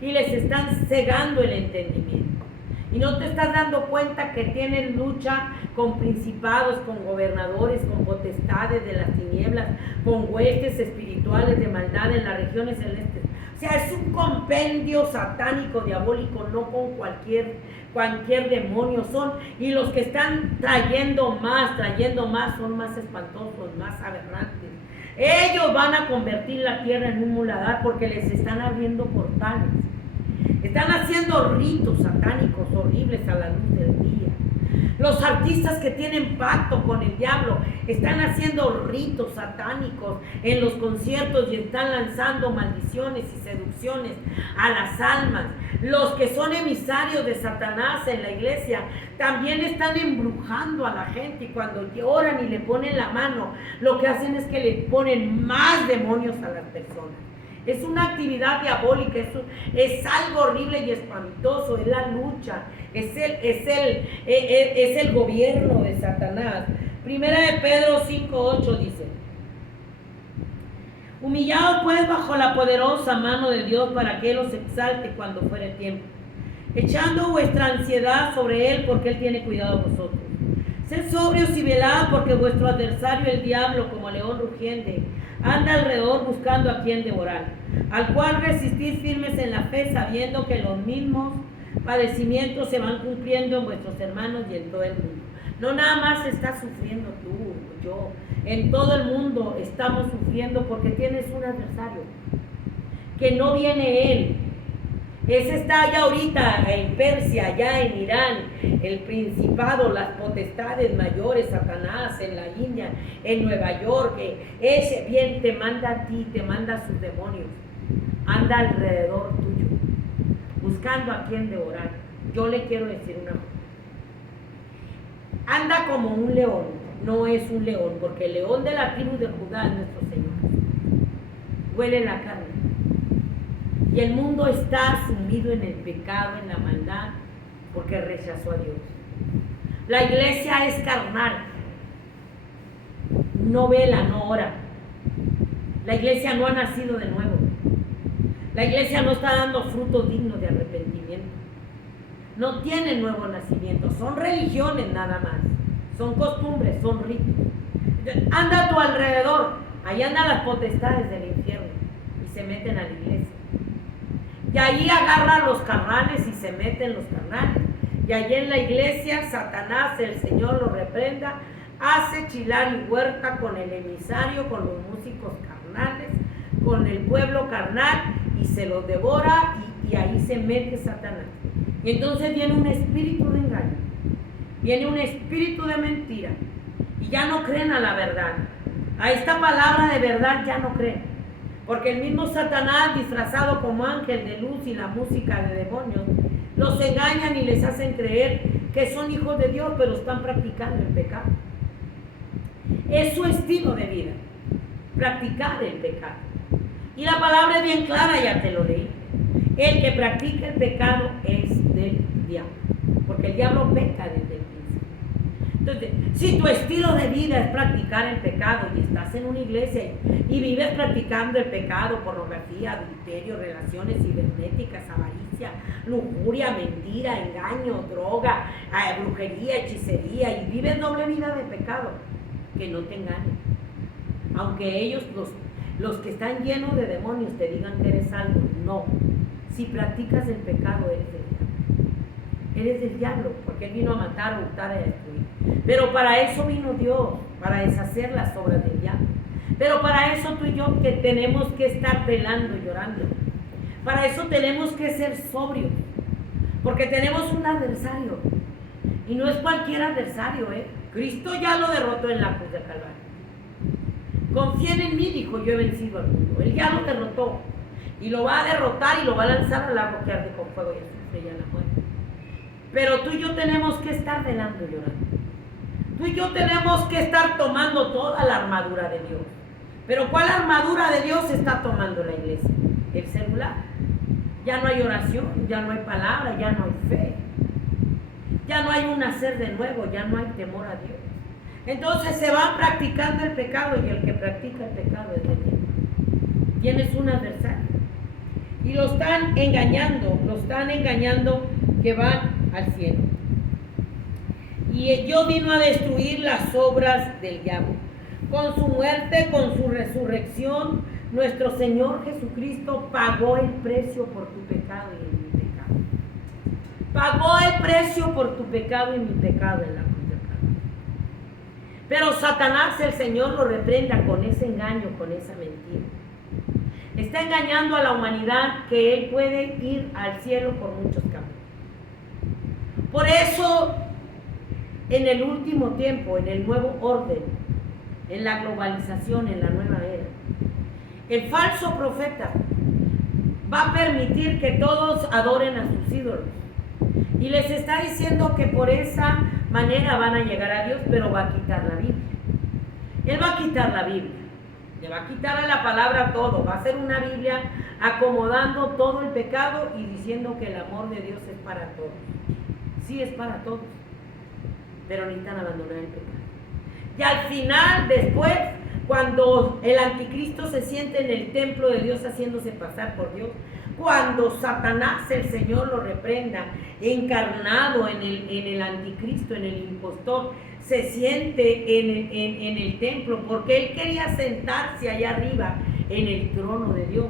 y les están cegando el entendimiento. Y no te estás dando cuenta que tienen lucha con principados, con gobernadores, con potestades de las tinieblas, con huestes espirituales de maldad en las regiones celestes. O sea, es un compendio satánico, diabólico, no con cualquier demonio son. Y los que están trayendo más son más espantosos, más aberrantes. Ellos van a convertir la tierra en un muladar, porque les están abriendo portales. Están haciendo ritos satánicos horribles a la luz del día. Los artistas que tienen pacto con el diablo están haciendo ritos satánicos en los conciertos y están lanzando maldiciones y seducciones a las almas. Los que son emisarios de Satanás en la iglesia también están embrujando a la gente, y cuando oran y le ponen la mano, lo que hacen es que le ponen más demonios a las personas. Es una actividad diabólica, es algo horrible y espantoso, es la lucha, es el gobierno de Satanás. Primera de Pedro 5:8 dice: humillaos pues bajo la poderosa mano de Dios, para que Él os exalte cuando fuere tiempo, echando vuestra ansiedad sobre Él, porque Él tiene cuidado de vosotros. Sed sobrios y velad, porque vuestro adversario el diablo, como león rugiente, anda alrededor buscando a quien devorar, al cual resistid firmes en la fe, sabiendo que los mismos padecimientos se van cumpliendo en vuestros hermanos y en todo el mundo. No nada más estás sufriendo tú, yo, en todo el mundo estamos sufriendo porque tienes un adversario, que no viene él, Ese está allá ahorita en Persia, allá en Irán, el principado, las potestades mayores, Satanás, en la India, en Nueva York. Ese bien te manda a ti, te manda a sus demonios. Anda alrededor tuyo, buscando a quien devorar. Yo le quiero decir una cosa. Anda como un león, no es un león, porque el león de la tribu de Judá es nuestro Señor. Huele la carne. Y el mundo está sumido en el pecado, en la maldad, porque rechazó a Dios. La iglesia es carnal. No vela, no ora. La iglesia no ha nacido de nuevo. La iglesia no está dando frutos dignos de arrepentimiento. No tiene nuevo nacimiento. Son religiones nada más. Son costumbres, son ritos. Anda a tu alrededor. Ahí andan las potestades del infierno y se meten a la iglesia. Y ahí agarran los carnales y se meten los carnales. Y allí en la iglesia, Satanás, el Señor lo reprenda, hace chilar y huerta con el emisario, con los músicos carnales, con el pueblo carnal, y se los devora, y ahí se mete Satanás. Y entonces viene un espíritu de engaño, viene un espíritu de mentira, y ya no creen a la verdad. A esta palabra de verdad ya no creen. Porque el mismo Satanás, disfrazado como ángel de luz y la música de demonios, los engañan y les hacen creer que son hijos de Dios, pero están practicando el pecado. Es su estilo de vida, practicar el pecado. Y la palabra es bien clara, ya te lo leí. El que practica el pecado es del diablo, porque el diablo peca desde el principio. Entonces, si tu estilo de vida es practicar el pecado y estás en una iglesia y vives practicando el pecado, pornografía, adulterio, relaciones cibernéticas, avaricia, lujuria, mentira, engaño, droga, brujería, hechicería, y vives doble vida de pecado, que no te engañen. Aunque ellos, los que están llenos de demonios, te digan que eres salvo, no. Si practicas el pecado, eres del diablo. Eres del diablo, porque Él vino a matar, a hurtar, a destruir. Pero para eso vino Dios, para deshacer las obras del diablo. Pero para eso tú y yo que tenemos que estar velando y llorando. Para eso tenemos que ser sobrios, porque tenemos un adversario. Y no es cualquier adversario, Cristo ya lo derrotó en la cruz de Calvario. Confíen en mí, dijo, yo he vencido al mundo. Él ya lo derrotó. Y lo va a derrotar y lo va a lanzar al lago que arde con fuego y azufre y a la muerte. Pero tú y yo tenemos que estar velando y llorando. Tú y yo tenemos que estar tomando toda la armadura de Dios. Pero ¿cuál armadura de Dios está tomando la iglesia? El celular. Ya no hay oración, ya no hay palabra, ya no hay fe. Ya no hay un nacer de nuevo, ya no hay temor a Dios. Entonces se va practicando el pecado, y el que practica el pecado es de Dios. Tienes un adversario. Y lo están engañando que van al cielo. Y Dios vino a destruir las obras del diablo. Con su muerte, con su resurrección, nuestro Señor Jesucristo pagó el precio por tu pecado y en mi pecado. Pagó el precio por tu pecado y mi pecado en la cruz del Calvario. Pero Satanás, el Señor lo reprenda con ese engaño, con esa mentira. Está engañando a la humanidad que Él puede ir al cielo por muchos caminos. Por eso, en el último tiempo, en el nuevo orden, en la globalización, en la nueva era, el falso profeta va a permitir que todos adoren a sus ídolos. Y les está diciendo que por esa manera van a llegar a Dios, pero va a quitar la Biblia. Él va a quitar la Biblia. Le va a quitar a la palabra todo. Va a ser una Biblia acomodando todo el pecado y diciendo que el amor de Dios es para todos. Sí, es para todos. Pero necesitan abandonar el pecado. Y al final, después, cuando el anticristo se siente en el templo de Dios haciéndose pasar por Dios, cuando Satanás, el Señor, lo reprenda, encarnado en el anticristo, en el impostor, se siente en el templo, porque él quería sentarse allá arriba en el trono de Dios.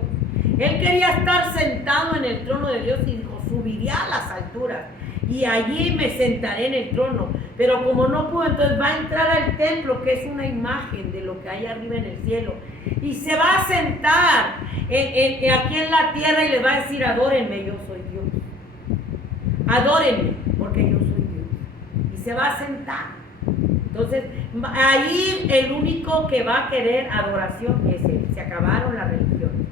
Él quería estar sentado en el trono de Dios y dijo, subiré a las alturas y allí me sentaré en el trono. Pero como no pudo, entonces va a entrar al templo, que es una imagen de lo que hay arriba en el cielo, y se va a sentar aquí en la tierra y le va a decir, adórenme, yo soy Dios. adórenme, porque yo soy Dios. Y se va a sentar. Entonces, ahí el único que va a querer adoración es Él. Se acabaron las religiones.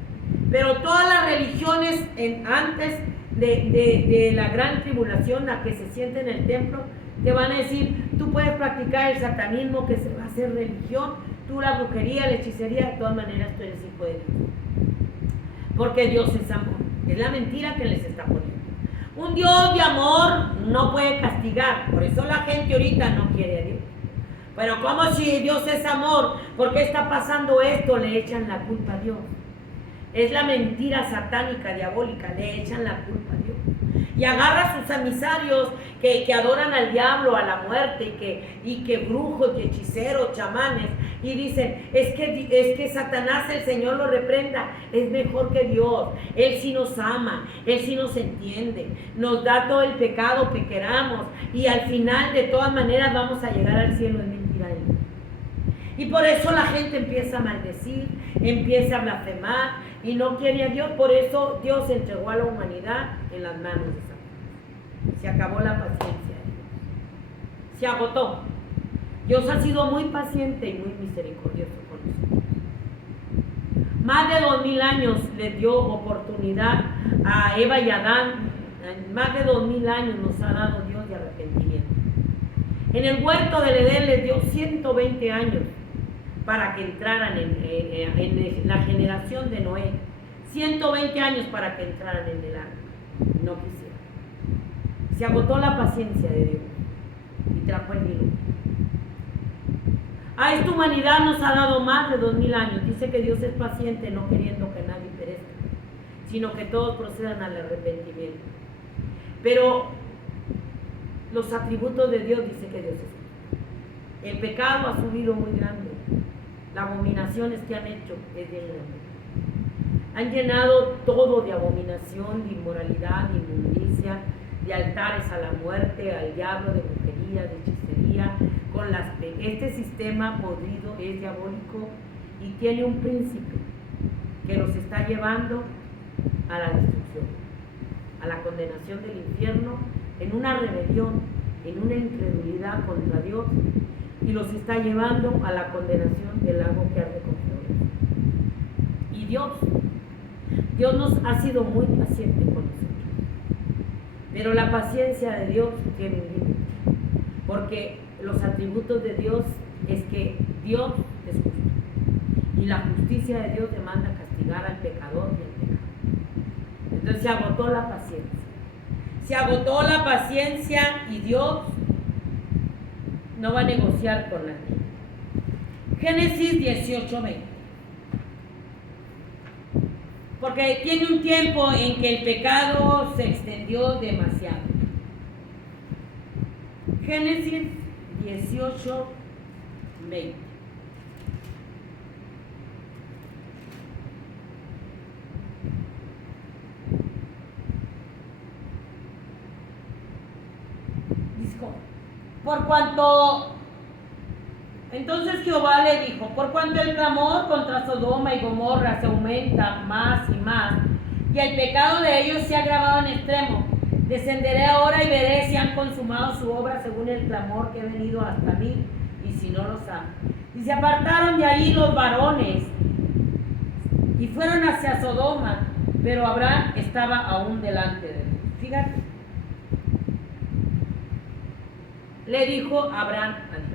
Pero todas las religiones antes de la gran tribulación, la que se siente en el templo, te van a decir, tú puedes practicar el satanismo, que se va a hacer religión, tú la brujería, la hechicería, de todas maneras tú eres hijo de Dios. Porque Dios es amor. Es la mentira que les está poniendo. Un Dios de amor no puede castigar. Por eso la gente ahorita no quiere a Dios. Pero como si Dios es amor, ¿por qué está pasando esto? Le echan la culpa a Dios. Es la mentira satánica, diabólica, le echan la culpa a Dios. Y agarra a sus emisarios que adoran al diablo, a la muerte, y que brujos, y hechiceros, chamanes, y dicen, es que Satanás, el Señor lo reprenda, es mejor que Dios. Él sí nos ama, Él sí nos entiende, nos da todo el pecado que queramos, y al final de todas maneras vamos a llegar al cielo. Es mentira de Dios. Y por eso la gente empieza a maldecir, empieza a blasfemar y no quiere a Dios. Por eso Dios entregó a la humanidad en las manos de Satanás. Se acabó la paciencia de Dios. Se agotó. Dios ha sido muy paciente y muy misericordioso con nosotros. Más de 2000 años le dio oportunidad a Eva y Adán. Más de 2000 años nos ha dado Dios de arrepentimiento. En el huerto del Edén les dio 120 años para que entraran en la generación de Noé. 120 años para que entraran en el arca. No quisieron. Se agotó la paciencia de Dios y trajo el diluvio. A esta humanidad nos ha dado más de 2000 años. Dice que Dios es paciente, no queriendo que nadie perezca, sino que todos procedan al arrepentimiento. Pero los atributos de Dios, dice que Dios es justo. El pecado ha subido muy grande. Las abominaciones que han hecho es bien grande. Han llenado todo de abominación, de inmoralidad, de inmundicia, de altares a la muerte, al diablo, de brujería, de hechicería. Este sistema podrido es diabólico y tiene un príncipe que los está llevando a la destrucción, a la condenación del infierno, en una rebelión, en una incredulidad contra Dios, y los está llevando a la condenación del lago que arde con fuego. Y Dios nos ha sido muy paciente con nosotros, pero la paciencia de Dios tiene un límite, porque los atributos de Dios es que Dios es justo, y la justicia de Dios demanda castigar al pecador y al pecado. Entonces se agotó la paciencia. Se agotó la paciencia y Dios no va a negociar con nadie. Génesis 18:20. Porque tiene un tiempo en que el pecado se extendió demasiado. Génesis 18:20. Por cuanto, entonces Jehová le dijo, por cuanto el clamor contra Sodoma y Gomorra se aumenta más y más, y el pecado de ellos se ha agravado en extremo, descenderé ahora y veré si han consumado su obra según el clamor que he venido hasta mí, y si no los han. Y se apartaron de ahí los varones, y fueron hacia Sodoma, pero Abraham estaba aún delante de él. Fíjate. Le dijo Abraham a Dios.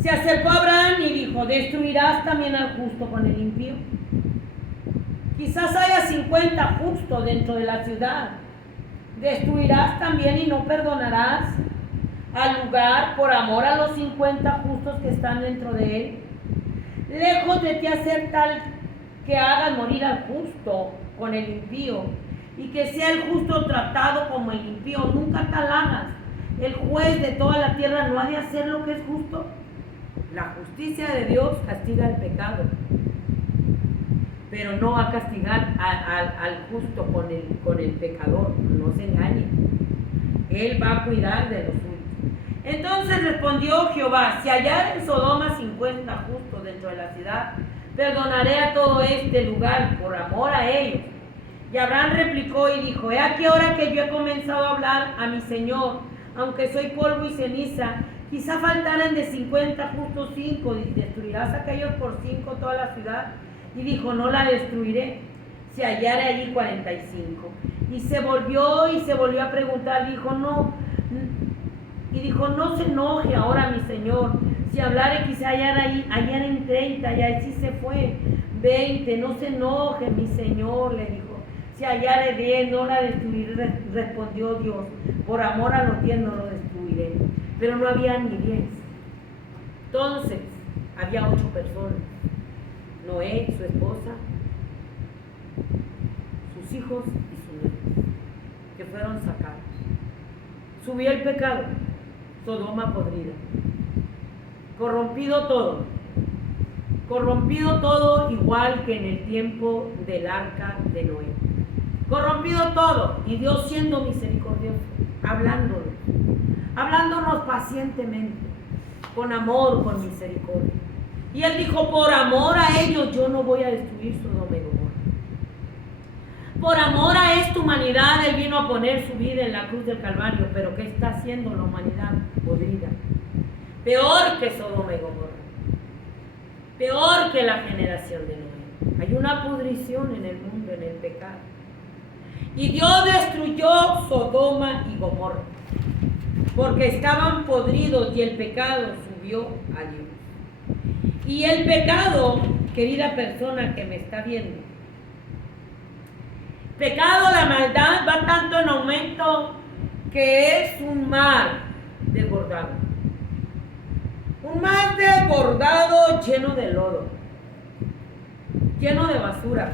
Se acercó Abraham y dijo, ¿destruirás también al justo con el impío? Quizás haya 50 justos dentro de la ciudad. ¿Destruirás también y no perdonarás al lugar por amor a los 50 justos que están dentro de él? Lejos de ti hacer tal que hagas morir al justo con el impío, y que sea el justo tratado como el impío. Nunca tal hagas. El juez de toda la tierra no ha de hacer lo que es justo. La justicia de Dios castiga el pecado, pero no va a castigar al justo con el pecador. No se engañe. Él va a cuidar de los suyos. Entonces respondió Jehová, si hallar en Sodoma 50 justos dentro de la ciudad, perdonaré a todo este lugar por amor a ellos. Y Abraham replicó y dijo: he aquí ahora que yo he comenzado a hablar a mi Señor, aunque soy polvo y ceniza, quizá faltaran de 50 justos 5, y destruirás a aquellos por 5 toda la ciudad. Y dijo: no la destruiré, si hallare allí 45. Y se volvió a preguntar, dijo: no. Y dijo: no se enoje ahora mi Señor, si hablare quizá hallaren 30, y así se fue. 20, no se enoje mi Señor, le dijo. Si hallare 10, no la destruiré, respondió Dios. Por amor a los 10 no lo destruiré. Pero no había ni 10. Entonces, había 8 personas. Noé, su esposa, sus hijos y sus nietos, que fueron sacados. Subió el pecado, Sodoma podrida. Corrompido todo igual que en el tiempo del arca de Noé. Corrompido todo, y Dios siendo misericordioso, hablándonos pacientemente, con amor, con misericordia. Y Él dijo: por amor a ellos yo no voy a destruir Sodoma y Gomorra. Por amor a esta humanidad Él vino a poner su vida en la cruz del Calvario. Pero ¿qué está haciendo la humanidad? Podrida. Peor que Sodoma y Gomorra. Peor que la generación de Noé. Hay una pudrición en el mundo, en el pecado. Y Dios destruyó Sodoma y Gomorra, porque estaban podridos y el pecado subió a Dios. Y el pecado, querida persona que me está viendo, pecado, la maldad va tanto en aumento que es un mar desbordado. Un mar desbordado lleno de lodo, lleno de basura,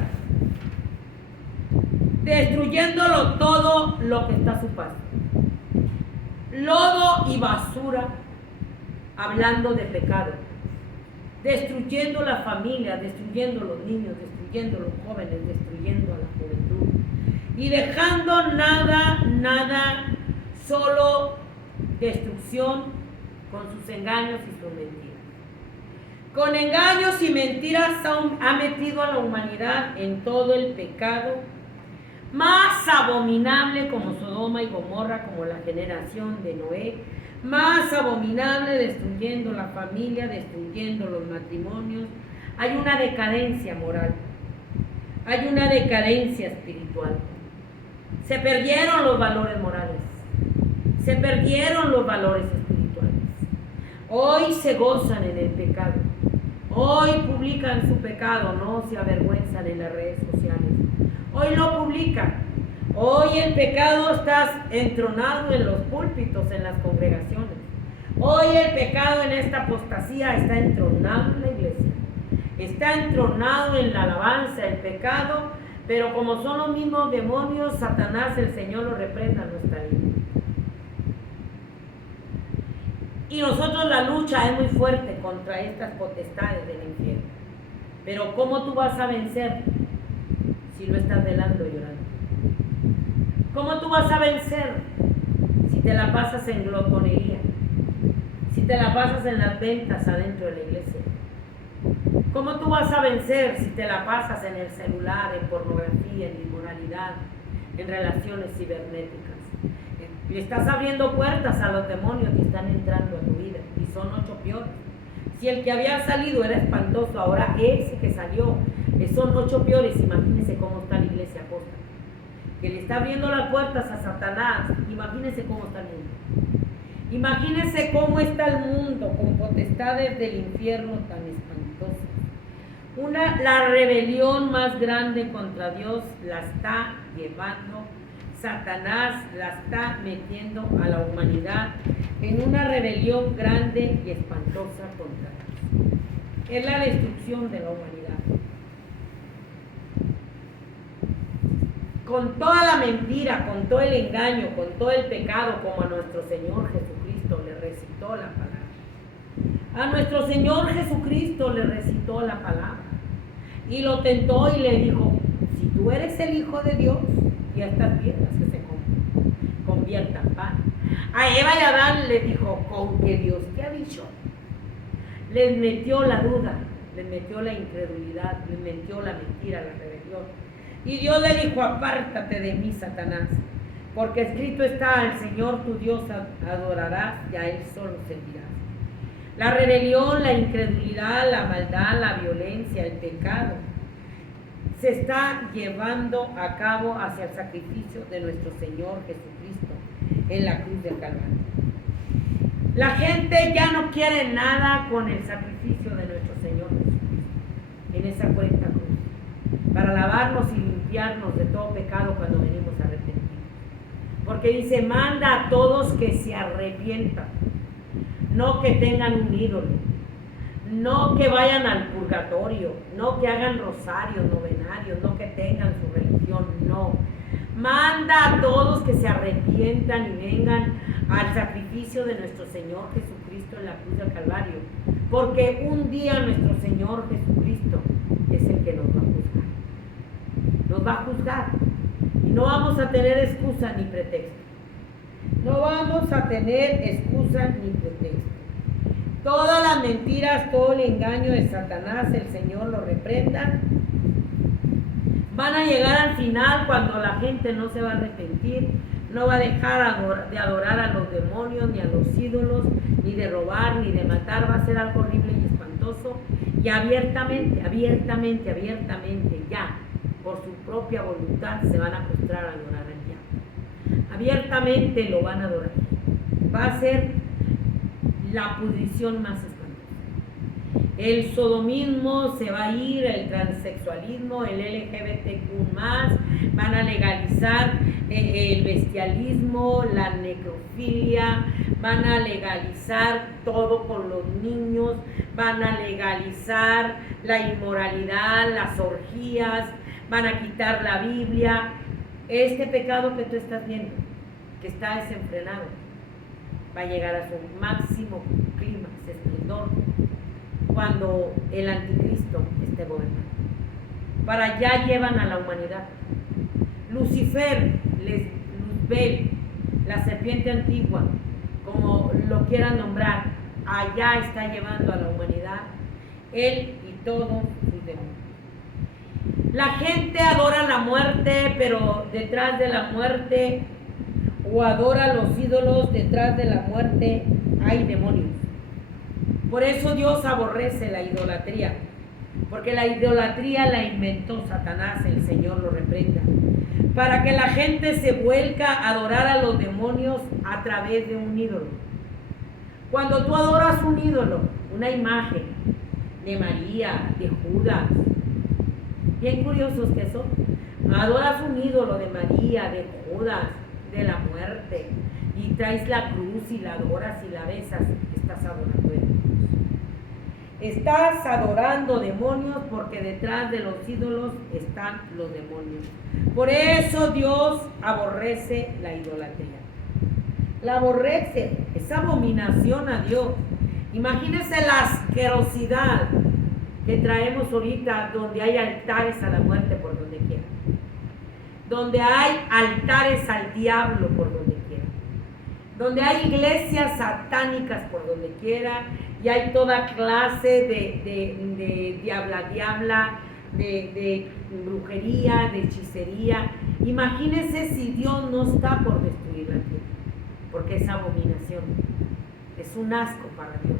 destruyéndolo todo lo que está a su paso. Lodo y basura, hablando de pecado, destruyendo la familia, destruyendo los niños, destruyendo los jóvenes, destruyendo a la juventud, y dejando nada, solo destrucción con sus engaños y sus mentiras. Con engaños y mentiras ha metido a la humanidad en todo el pecado más abominable, como Sodoma y Gomorra, como la generación de Noé, más abominable, destruyendo la familia, destruyendo los matrimonios. Hay una decadencia moral, hay una decadencia espiritual. Se perdieron los valores morales, se perdieron los valores espirituales. Hoy se gozan en el pecado, hoy publican su pecado, no se avergüenzan en las redes sociales. Hoy lo publican. Hoy el pecado está entronado en los púlpitos, en las congregaciones. Hoy el pecado en esta apostasía está entronado en la iglesia. Está entronado en la alabanza, el pecado, pero como son los mismos demonios, Satanás, el Señor lo reprenda, no está ahí. Y nosotros, la lucha es muy fuerte contra estas potestades del infierno. Pero ¿cómo tú vas a vencer si no estás velando y llorando? ¿Cómo tú vas a vencer si te la pasas en glotonería? Si te la pasas en las ventas adentro de la iglesia. ¿Cómo tú vas a vencer si te la pasas en el celular, en pornografía, en inmoralidad, en relaciones cibernéticas? Le estás abriendo puertas a los demonios que están entrando a tu vida, y son 8 peores. Si el que había salido era espantoso, ahora ese que salió, son 8 peores. Imagínense cómo está la iglesia apóstata, que le está abriendo las puertas a Satanás. Imagínense cómo está el mundo. Imagínense cómo está el mundo con potestades del infierno tan espantosas. La rebelión más grande contra Dios la está llevando Satanás, la está metiendo a la humanidad en una rebelión grande y espantosa contra Dios. Es la destrucción de la humanidad. Con toda la mentira, con todo el engaño, con todo el pecado, como a nuestro Señor Jesucristo le recitó la palabra. A nuestro Señor Jesucristo le recitó la palabra. Y lo tentó y le dijo: si tú eres el Hijo de Dios, y a estas piedras que se conviertan en pan. A Eva y a Adán le dijo: con que Dios te ha dicho. Les metió la duda, les metió la incredulidad, les metió la mentira, la rebelión. Y Dios le dijo: apártate de mí, Satanás, porque escrito está: al Señor tu Dios adorarás y a Él solo servirás. La rebelión, la incredulidad, la maldad, la violencia, el pecado se está llevando a cabo hacia el sacrificio de nuestro Señor Jesucristo en la cruz del Calvario. La gente ya no quiere nada con el sacrificio de nuestro Señor Jesucristo en esa cuenta cruz, para lavarnos y limpiarnos de todo pecado cuando venimos a arrepentir. Porque dice: manda a todos que se arrepientan, no que tengan un ídolo, no que vayan al purgatorio, no que hagan rosarios, novenarios, no que tengan su religión, no. Manda a todos que se arrepientan y vengan al sacrificio de nuestro Señor Jesucristo en la cruz del Calvario, porque un día nuestro Señor Jesucristo es el que nos va a juzgar. Nos va a juzgar y no vamos a tener excusa ni pretexto. No vamos a tener excusa ni pretexto. Todas las mentiras, todo el engaño de Satanás, el Señor lo reprenda. Van a llegar al final cuando la gente no se va a arrepentir, no va a dejar de adorar a los demonios, ni a los ídolos, ni de robar, ni de matar. Va a ser algo horrible y espantoso. Y abiertamente, ya, por su propia voluntad, se van a postrar a adorar al diablo. Abiertamente lo van a adorar. Va a ser la pudrición más espantosa. El sodomismo se va a ir, el transexualismo, el LGBTQ+, van a legalizar el bestialismo, la necrofilia, van a legalizar todo con los niños, van a legalizar la inmoralidad, las orgías, van a quitar la Biblia. Este pecado que tú estás viendo, que está desenfrenado, va a llegar a su máximo clímax, esplendor, cuando el anticristo esté gobernando. Para allá llevan a la humanidad. Lucifer, Luzbel, la serpiente antigua, como lo quieran nombrar, allá está llevando a la humanidad, él y todos sus demonios. La gente adora la muerte, pero detrás de la muerte, o adora los ídolos, detrás de la muerte hay demonios. Por eso Dios aborrece la idolatría, porque la idolatría la inventó Satanás, el Señor lo reprenda, para que la gente se vuelca a adorar a los demonios a través de un ídolo. Cuando tú adoras un ídolo, una imagen de María, de Judas, bien curiosos que son, adoras un ídolo de María, de Judas, de la muerte, y traes la cruz y la adoras y la besas, estás adorando demonios. Estás adorando demonios porque detrás de los ídolos están los demonios. Por eso Dios aborrece la idolatría. La aborrece, es abominación a Dios. Imagínense la asquerosidad que traemos ahorita, donde hay altares a la muerte por donde quiera, donde hay altares al diablo por donde quiera, donde hay iglesias satánicas por donde quiera, y hay toda clase de diabla, de brujería, de hechicería. Imagínense si Dios no está por destruir la tierra, porque es abominación, es un asco para Dios.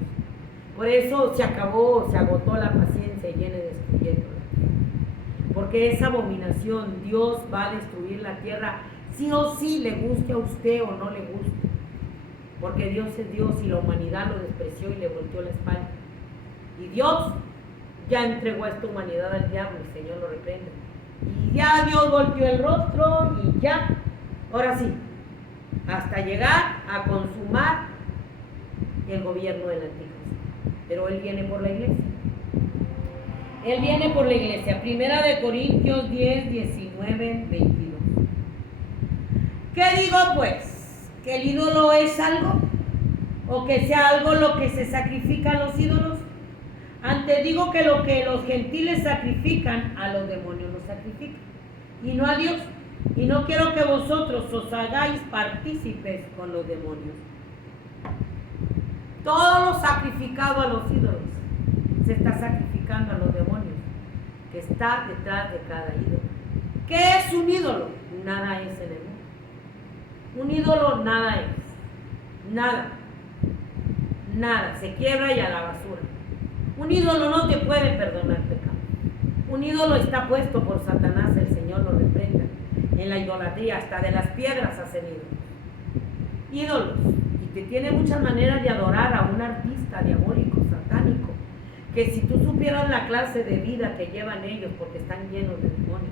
Por eso se agotó la paciencia y viene destruyendo la tierra, porque esa abominación. Dios va a destruir la tierra sí o sí, le guste a usted o no le guste, porque Dios es Dios y la humanidad lo despreció y le volteó la espalda. Y Dios ya entregó a esta humanidad al diablo, el Señor lo reprende. Y ya Dios volteó el rostro y ya, ahora sí, hasta llegar a consumar el gobierno del anticristo. Pero Él viene por la iglesia. Él viene por la iglesia. 1 Corintios 10, 19, 22. ¿Qué digo pues? ¿Que el ídolo es algo? ¿O que sea algo lo que se sacrifica a los ídolos? Antes digo que lo que los gentiles sacrifican, a los demonios los sacrifican, y no a Dios. Y no quiero que vosotros os hagáis partícipes con los demonios. Todo lo sacrificado a los ídolos se está sacrificando a los demonios que está detrás de cada ídolo. ¿Qué es un ídolo? Nada es en el mundo. Un ídolo nada es. Nada. Nada. Se quiebra y a la basura. Un ídolo no te puede perdonar pecado. Un ídolo está puesto por Satanás, el Señor lo reprenda. En la idolatría, hasta de las piedras hacen ídolos. Ídolos. Y que tiene muchas maneras de adorar a un artista diabólico, satánico. Que si tú supieras la clase de vida que llevan ellos, porque están llenos de demonios,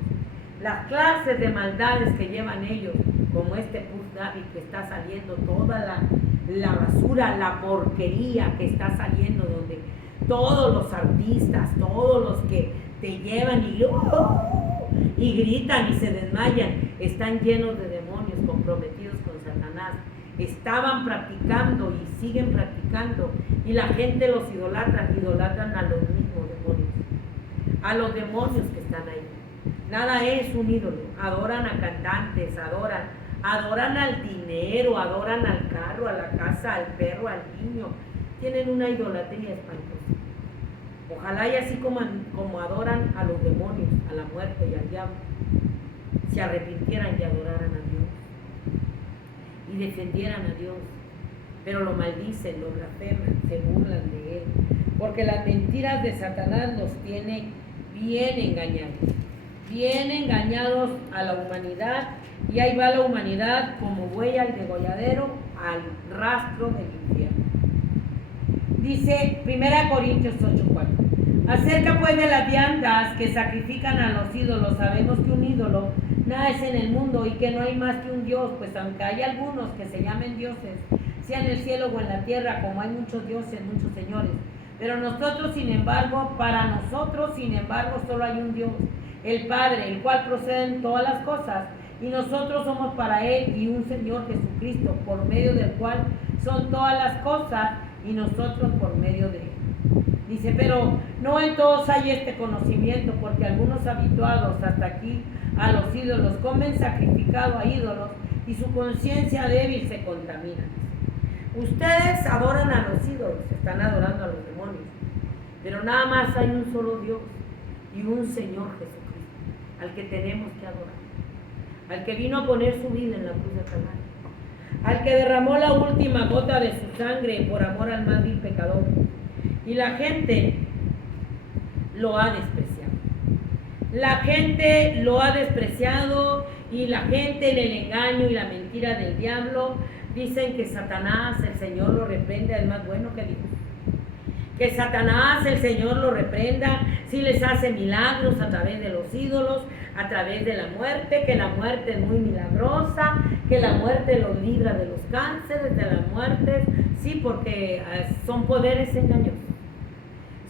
las clases de maldades que llevan ellos, como este Puff Daddy que está saliendo, toda la basura, la porquería que está saliendo, donde todos los artistas, todos los que te llevan y gritan y se desmayan, están llenos de demonios comprometidos con Satanás. Estaban practicando y siguen practicando, y la gente los idolatran a los mismos demonios, a los demonios que están ahí. Nada es un ídolo. Adoran a cantantes, adoran al dinero, adoran al carro, a la casa, al perro, al niño. Tienen una idolatría espantosa. Ojalá y así como adoran a los demonios, a la muerte y al diablo, se arrepintieran y adoraran a Dios y defendieran a Dios, pero lo maldicen, lo blasfeman, se burlan de Él, porque las mentiras de Satanás los tiene bien engañados a la humanidad, y ahí va la humanidad como buey al degolladero, al rastro del infierno. Dice 1 Corintios 8:4. Acerca pues de las viandas que sacrifican a los ídolos, sabemos que un ídolo nada es en el mundo y que no hay más que un Dios, pues aunque hay algunos que se llamen dioses, sea en el cielo o en la tierra, como hay muchos dioses, muchos señores. Pero nosotros, sin embargo, para nosotros, sin embargo, solo hay un Dios, el Padre, el cual proceden todas las cosas, y nosotros somos para Él, y un Señor Jesucristo, por medio del cual son todas las cosas, y nosotros por medio de Él. Dice, pero no en todos hay este conocimiento, porque algunos habituados hasta aquí a los ídolos comen sacrificado a ídolos, y su conciencia débil se contamina. Ustedes adoran a los ídolos, están adorando a los demonios, pero nada más hay un solo Dios y un Señor Jesucristo, al que tenemos que adorar, al que vino a poner su vida en la cruz de Calvario, al que derramó la última gota de su sangre por amor al más vil pecador, y la gente lo ha despreciado. La gente lo ha despreciado, y la gente en el engaño y la mentira del diablo dicen que Satanás, el Señor lo reprenda, es más bueno que Dios. Que Satanás, el Señor lo reprenda si les hace milagros a través de los ídolos, a través de la muerte, que la muerte es muy milagrosa, que la muerte los libra de los cánceres, de las muertes. Sí, porque son poderes engañosos.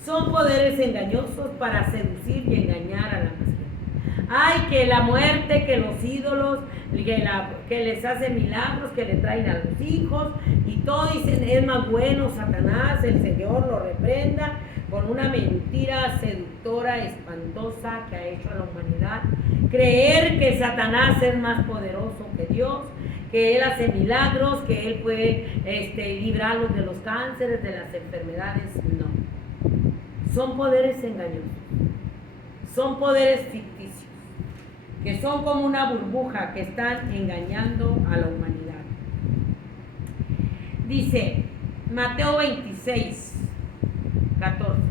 Son poderes engañosos para seducir y engañar a la nación. Ay, que la muerte, que los ídolos, que les hace milagros, que le traen a los hijos, y todo dicen, es más bueno Satanás, el Señor lo reprenda, con una mentira seductora, espantosa que ha hecho a la humanidad. Creer que Satanás es más poderoso que Dios, que Él hace milagros, que Él puede librarlos de los cánceres, de las enfermedades. No. Son poderes engañosos. Son poderes ficticios, que son como una burbuja que están engañando a la humanidad. Dice Mateo 26:14.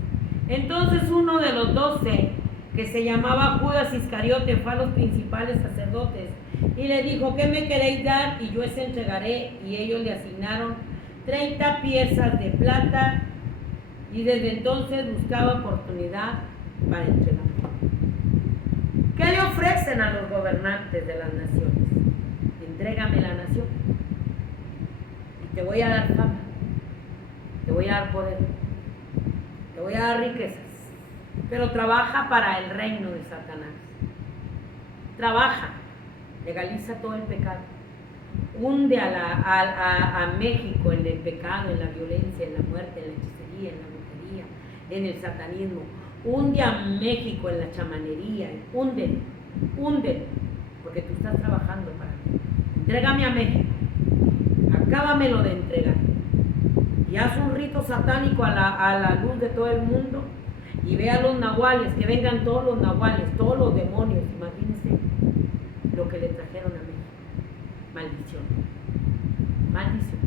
Entonces uno de los 12, que se llamaba Judas Iscariote, fue a los principales sacerdotes y le dijo, ¿qué me queréis dar? Y yo os entregaré. Y ellos le asignaron 30 piezas de plata, y desde entonces buscaba oportunidad para entregarlo. ¿Qué le ofrecen a los gobernantes de las naciones? Entrégame la nación y te voy a dar fama, te voy a dar poder, te voy a dar riquezas, pero trabaja para el reino de Satanás. Trabaja, legaliza todo el pecado, hunde a México en el pecado, en la violencia, en la muerte, en la hechicería, en la brujería, en el satanismo. Hunde a México en la chamanería, hunde, porque tú estás trabajando para mí. Entrégame a México, acábamelo de entregar, y haz un rito satánico a la luz de todo el mundo, y ve a los nahuales, que vengan todos los nahuales, todos los demonios, imagínense, lo que le trajeron a México. Maldición. Maldición.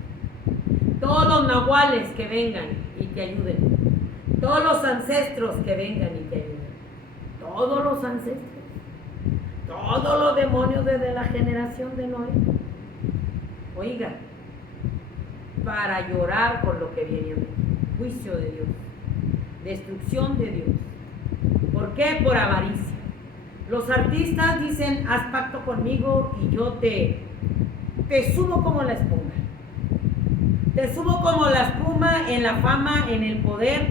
Todos los nahuales que vengan y te ayuden. Todos los ancestros que vengan y te ayuden. Todos los ancestros. Todos los demonios desde la generación de Noé. Oiga, para llorar con lo que viene a México. Juicio de Dios. Destrucción de Dios. ¿Por qué? Por avaricia. Los artistas dicen, haz pacto conmigo y yo te subo como la espuma. Te subo como la espuma en la fama, en el poder,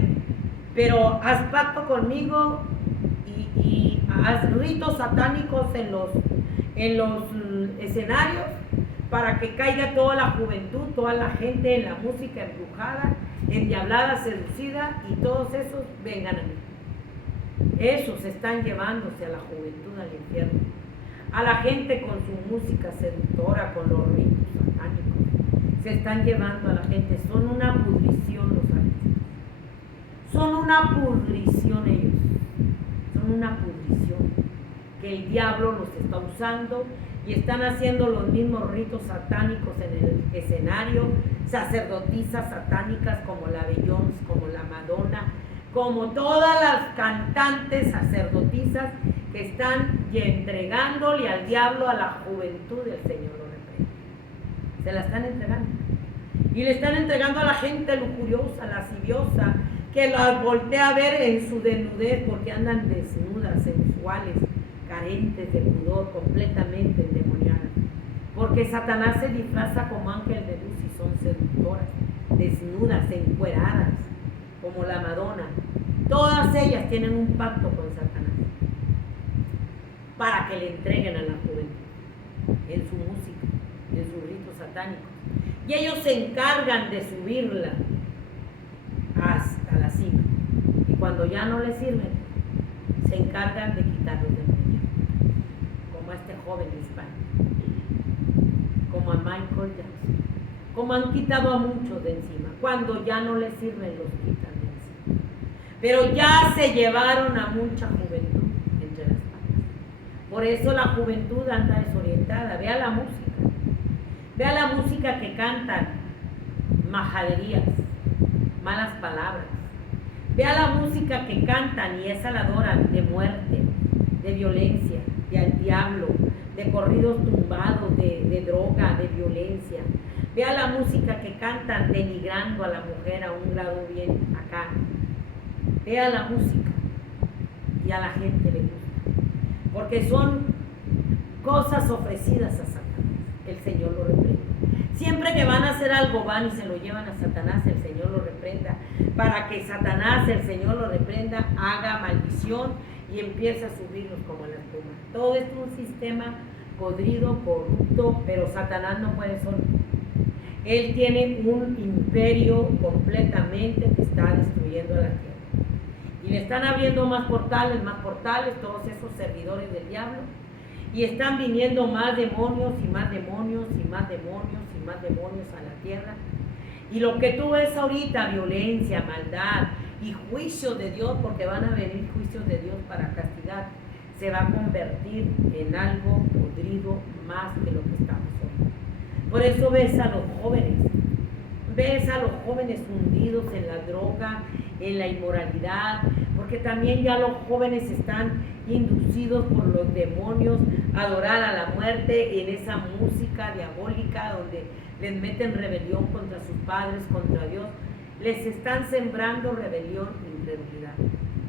pero haz pacto conmigo y haz ritos satánicos en los escenarios para que caiga toda la juventud, toda la gente en la música embrujada, endiablada, seducida, y todos esos vengan a mí. Esos están llevándose a la juventud al infierno, a la gente con su música seductora, con los ritos satánicos, se están llevando a la gente. Son una pudrición los artistas, son una pudrición ellos, son una pudrición que el diablo los está usando y están haciendo los mismos ritos satánicos en el escenario, sacerdotisas satánicas como la Beyoncé, como la Madonna, como todas las cantantes sacerdotisas que están entregándole al diablo a la juventud del Señor lo reprende. Se la están entregando. Y le están entregando a la gente lujuriosa, lasciviosa, que las voltea a ver en su desnudez porque andan desnudas, sensuales, carentes de pudor, completamente endemoniadas. Porque Satanás se disfraza como ángel de luz y son seductoras, desnudas, encueradas, como la Madonna. Todas ellas tienen un pacto con Satanás para que le entreguen a la juventud en su música, en sus ritos satánicos. Y ellos se encargan de subirla hasta la cima. Y cuando ya no les sirven, se encargan de quitarlos del medio. Como a este joven hispano, como a Michael Jackson, como han quitado a muchos de encima. Cuando ya no les sirven, los quitan de encima. Pero ya se llevaron a mucha juventud entre las patas. Por eso la juventud anda desorientada. Vea la música. Vea la música que cantan, majaderías, malas palabras. Vea la música que cantan y esa la adoran de muerte, de violencia, de al diablo, de corridos tumbados, de droga, de violencia. Vea la música que cantan denigrando a la mujer a un grado bien acá. Vea la música y a la gente le gusta. Porque son cosas ofrecidas a Satanás. El Señor lo reprenda. Siempre que van a hacer algo van y se lo llevan a Satanás, el Señor lo reprenda. Para que Satanás, el Señor lo reprenda, haga maldición y empiece a subirlos como la espuma. Todo es un sistema podrido, corrupto, pero Satanás no puede solo. Él tiene un imperio completamente que está destruyendo la tierra. Y le están abriendo más portales, todos esos servidores del diablo. Y están viniendo más demonios y más demonios y más demonios y más demonios a la tierra. Y lo que tú ves ahorita, violencia, maldad y juicio de Dios, porque van a venir juicios de Dios para castigar, se va a convertir en algo podrido más de lo que estamos hoy. Por eso ves a los jóvenes hundidos en la droga, en la inmoralidad, porque también ya los jóvenes están inducidos por los demonios a adorar a la muerte en esa música diabólica donde les meten rebelión contra sus padres, contra Dios. Les están sembrando rebelión e incredulidad.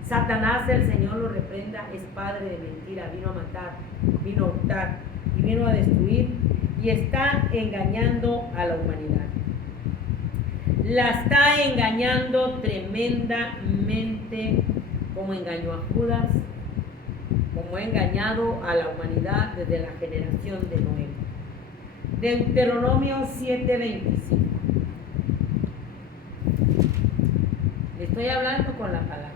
Satanás, el Señor lo reprenda, es padre de mentira, vino a matar, vino a hurtar y vino a destruir y está engañando a la humanidad. La está engañando tremendamente, como engañó a Judas, como ha engañado a la humanidad desde la generación de Noé. Deuteronomio 7:25. Le estoy hablando con la palabra.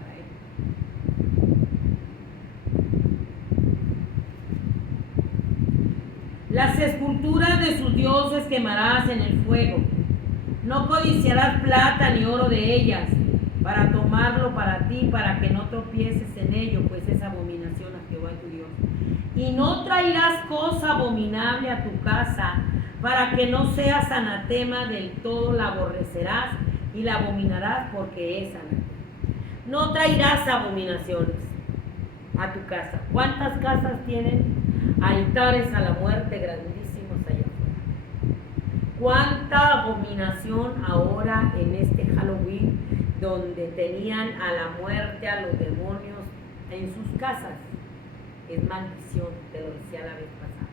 Las esculturas de sus dioses quemarás en el fuego. No codiciarás plata ni oro de ellas para tomarlo para ti, para que no tropieces en ello, pues es abominación a Jehová tu Dios. Y no traerás cosa abominable a tu casa, para que no seas anatema del todo, la aborrecerás y la abominarás, porque es anatema. No traerás abominaciones a tu casa. ¿Cuántas casas tienen altares a la muerte grandísimos allá afuera? ¿Cuánta abominación ahora en este Halloween, donde tenían a la muerte, a los demonios en sus casas? Es maldición, te lo decía la vez pasada.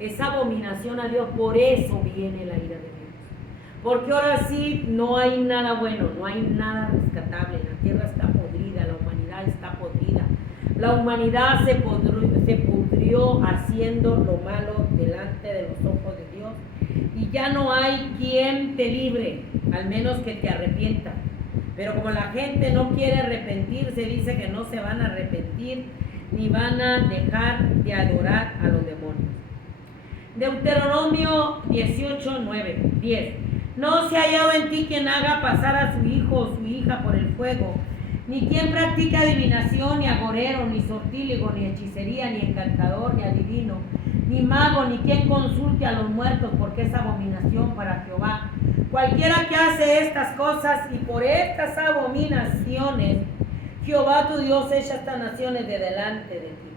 Es abominación a Dios, por eso viene la ira de Dios. Porque ahora sí no hay nada bueno, no hay nada rescatable. La tierra está podrida, la humanidad está podrida. La humanidad se pudrió haciendo lo malo delante de los ojos de Dios. Y ya no hay quien te libre, al menos que te arrepientas. Pero como la gente no quiere arrepentirse, dice que no se van a arrepentir ni van a dejar de adorar a los demonios. Deuteronomio 18, 9, 10. No se ha hallado en ti quien haga pasar a su hijo o su hija por el fuego, ni quien practique adivinación, ni agorero, ni sortílego, ni hechicería, ni encantador, ni adivino, ni mago, ni quien consulte a los muertos, porque es abominación para Jehová. Cualquiera que hace estas cosas, y por estas abominaciones Jehová tu Dios echa estas naciones de delante de ti.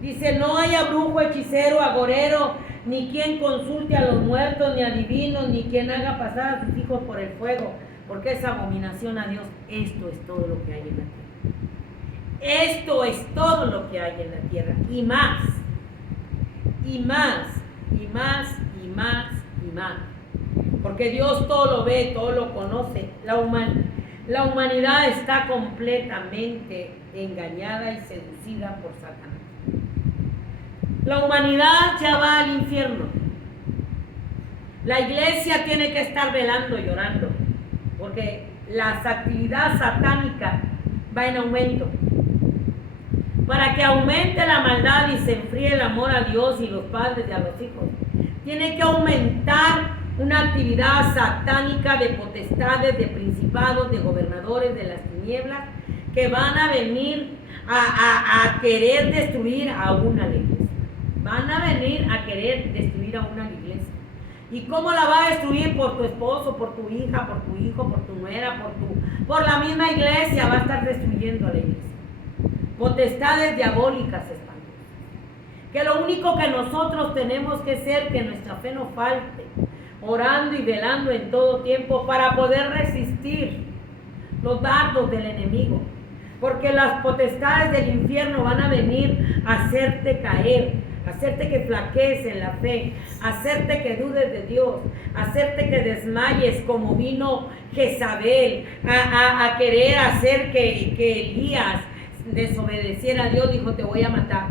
Dice, no haya brujo, hechicero, agorero, ni quien consulte a los muertos, ni adivino, ni quien haga pasar a sus hijos por el fuego, porque es abominación a Dios. Esto es todo lo que hay en la tierra. Esto es todo lo que hay en la tierra. Y más, y más, y más, y más, y más. Porque Dios todo lo ve, todo lo conoce. La humanidad está completamente engañada y seducida por Satanás. La humanidad ya va al infierno. La iglesia tiene que estar velando, llorando, porque la actividad satánica va en aumento. Para que aumente la maldad y se enfríe el amor a Dios y los padres y a los hijos, tiene que aumentar una actividad satánica de potestades, de principados, de gobernadores de las tinieblas, que van a venir a querer destruir a una iglesia. Van a venir a querer destruir a una iglesia. ¿Y cómo la va a destruir? Por tu esposo, por tu hija, por tu hijo, por tu nuera, por la misma iglesia va a estar destruyendo a la iglesia. Potestades diabólicas espantosas. Que lo único que nosotros tenemos que ser, que nuestra fe no falte, orando y velando en todo tiempo para poder resistir los dardos del enemigo. Porque las potestades del infierno van a venir a hacerte caer, hacerte que flaquees en la fe, hacerte que dudes de Dios, hacerte que desmayes como vino Jezabel a querer hacer que Elías desobedeciera a Dios. Dijo, te voy a matar.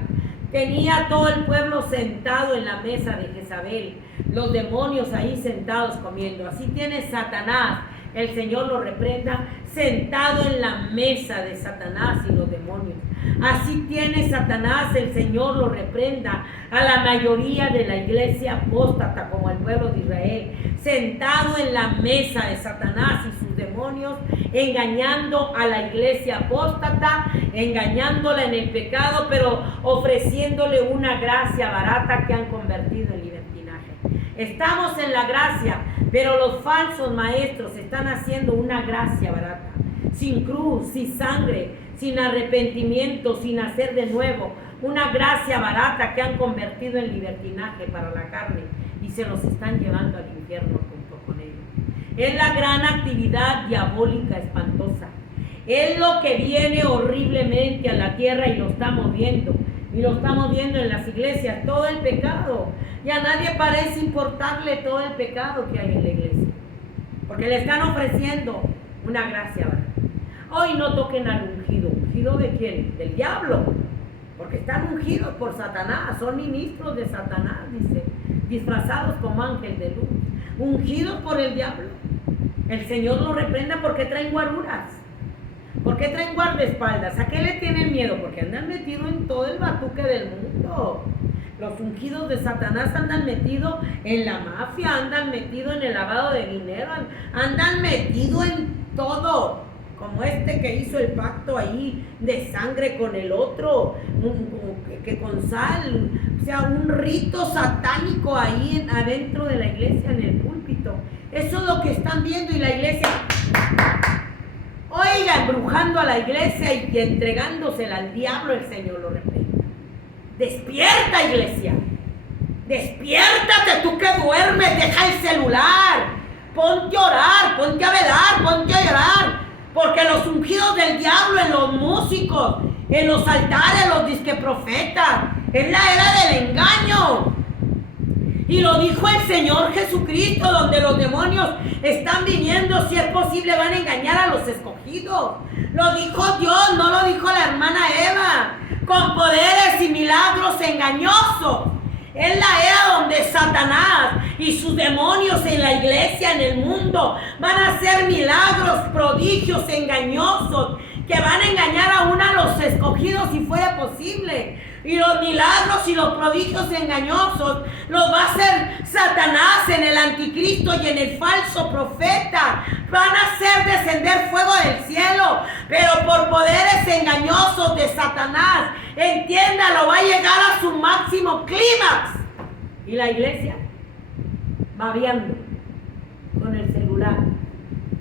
Tenía todo el pueblo sentado en la mesa de Jezabel, los demonios ahí sentados comiendo. Así tiene Satanás, el Señor lo reprenda, sentado en la mesa de Satanás y los demonios. Así tiene Satanás, el Señor lo reprenda, a la mayoría de la iglesia apóstata como el pueblo de Israel, sentado en la mesa de Satanás y sus demonios, engañando a la iglesia apóstata, engañándola en el pecado, pero ofreciéndole una gracia barata que han convertido en libertinaje. Estamos en la gracia, pero los falsos maestros están haciendo una gracia barata, sin cruz, sin sangre, sin arrepentimiento, sin hacer de nuevo, una gracia barata que han convertido en libertinaje para la carne y se los están llevando al infierno junto con ellos. Es la gran actividad diabólica espantosa. Es lo que viene horriblemente a la tierra y lo estamos viendo. Y lo estamos viendo en las iglesias, todo el pecado. Y a nadie parece importarle todo el pecado que hay en la iglesia, porque le están ofreciendo una gracia barata. Hoy no toquen al ungido. ¿Ungido de quién? Del diablo. Porque están ungidos por Satanás. Son ministros de Satanás, dice. Disfrazados como ángel de luz. Ungidos por el diablo. El Señor los reprenda porque traen guaruras. ¿Por qué traen guardaespaldas? ¿A qué le tienen miedo? Porque andan metidos en todo el batuque del mundo. Los ungidos de Satanás andan metidos en la mafia, andan metidos en el lavado de dinero, andan metidos en todo. como este que hizo el pacto ahí de sangre con el otro, que con sal, o sea, un rito satánico ahí adentro de la iglesia, en el púlpito. Eso es lo que están viendo, y la iglesia, oiga, embrujando a la iglesia y entregándosela al diablo. El Señor lo reprenda. Despierta, iglesia. Despiértate, tú que duermes, deja el celular. Ponte a orar, ponte a velar, ponte a llorar. Porque los ungidos del diablo en los músicos, en los altares, los disque profetas, es la era del engaño. Y lo dijo el Señor Jesucristo, donde los demonios están viniendo, si es posible van a engañar a los escogidos. Lo dijo Dios, no lo dijo la hermana Eva. Con poderes y milagros engañosos. Es la era donde Satanás y sus demonios en la iglesia, en el mundo, van a hacer milagros, prodigios engañosos, que van a engañar aún a los escogidos si fuera posible. Y los milagros y los prodigios engañosos los va a hacer Satanás en el anticristo y en el falso profeta. Van a hacer descender fuego del cielo, pero por poderes engañosos de Satanás. Entiéndalo, va a llegar a su máximo clímax. Y la iglesia babeando con el celular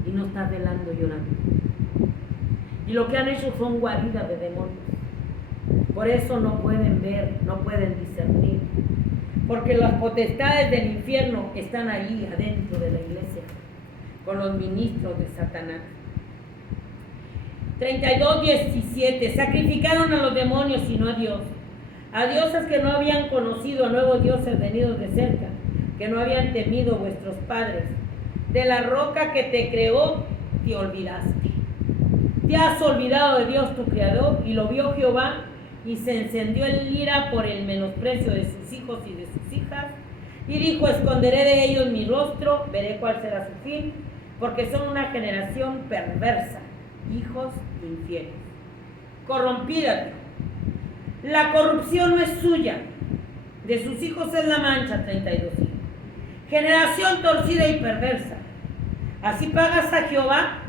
y no está velando, llorando. Y lo que han hecho son guaridas de demonios. Por eso no pueden ver, no pueden discernir. Porque las potestades del infierno están ahí adentro de la iglesia, con los ministros de Satanás. 32:17. Sacrificaron a los demonios y no a Dios. A dioses que no habían conocido, a nuevos dioses venidos de cerca, que no habían temido vuestros padres. De la roca que te creó, te olvidaste. Te has olvidado de Dios tu creador, y lo vio Jehová, y se encendió en ira por el menosprecio de sus hijos y de sus hijas, y dijo: esconderé de ellos mi rostro, veré cuál será su fin, porque son una generación perversa, hijos infieles. Corrompida. La corrupción no es suya, de sus hijos es la mancha. 32. Generación torcida y perversa. Así pagas a Jehová.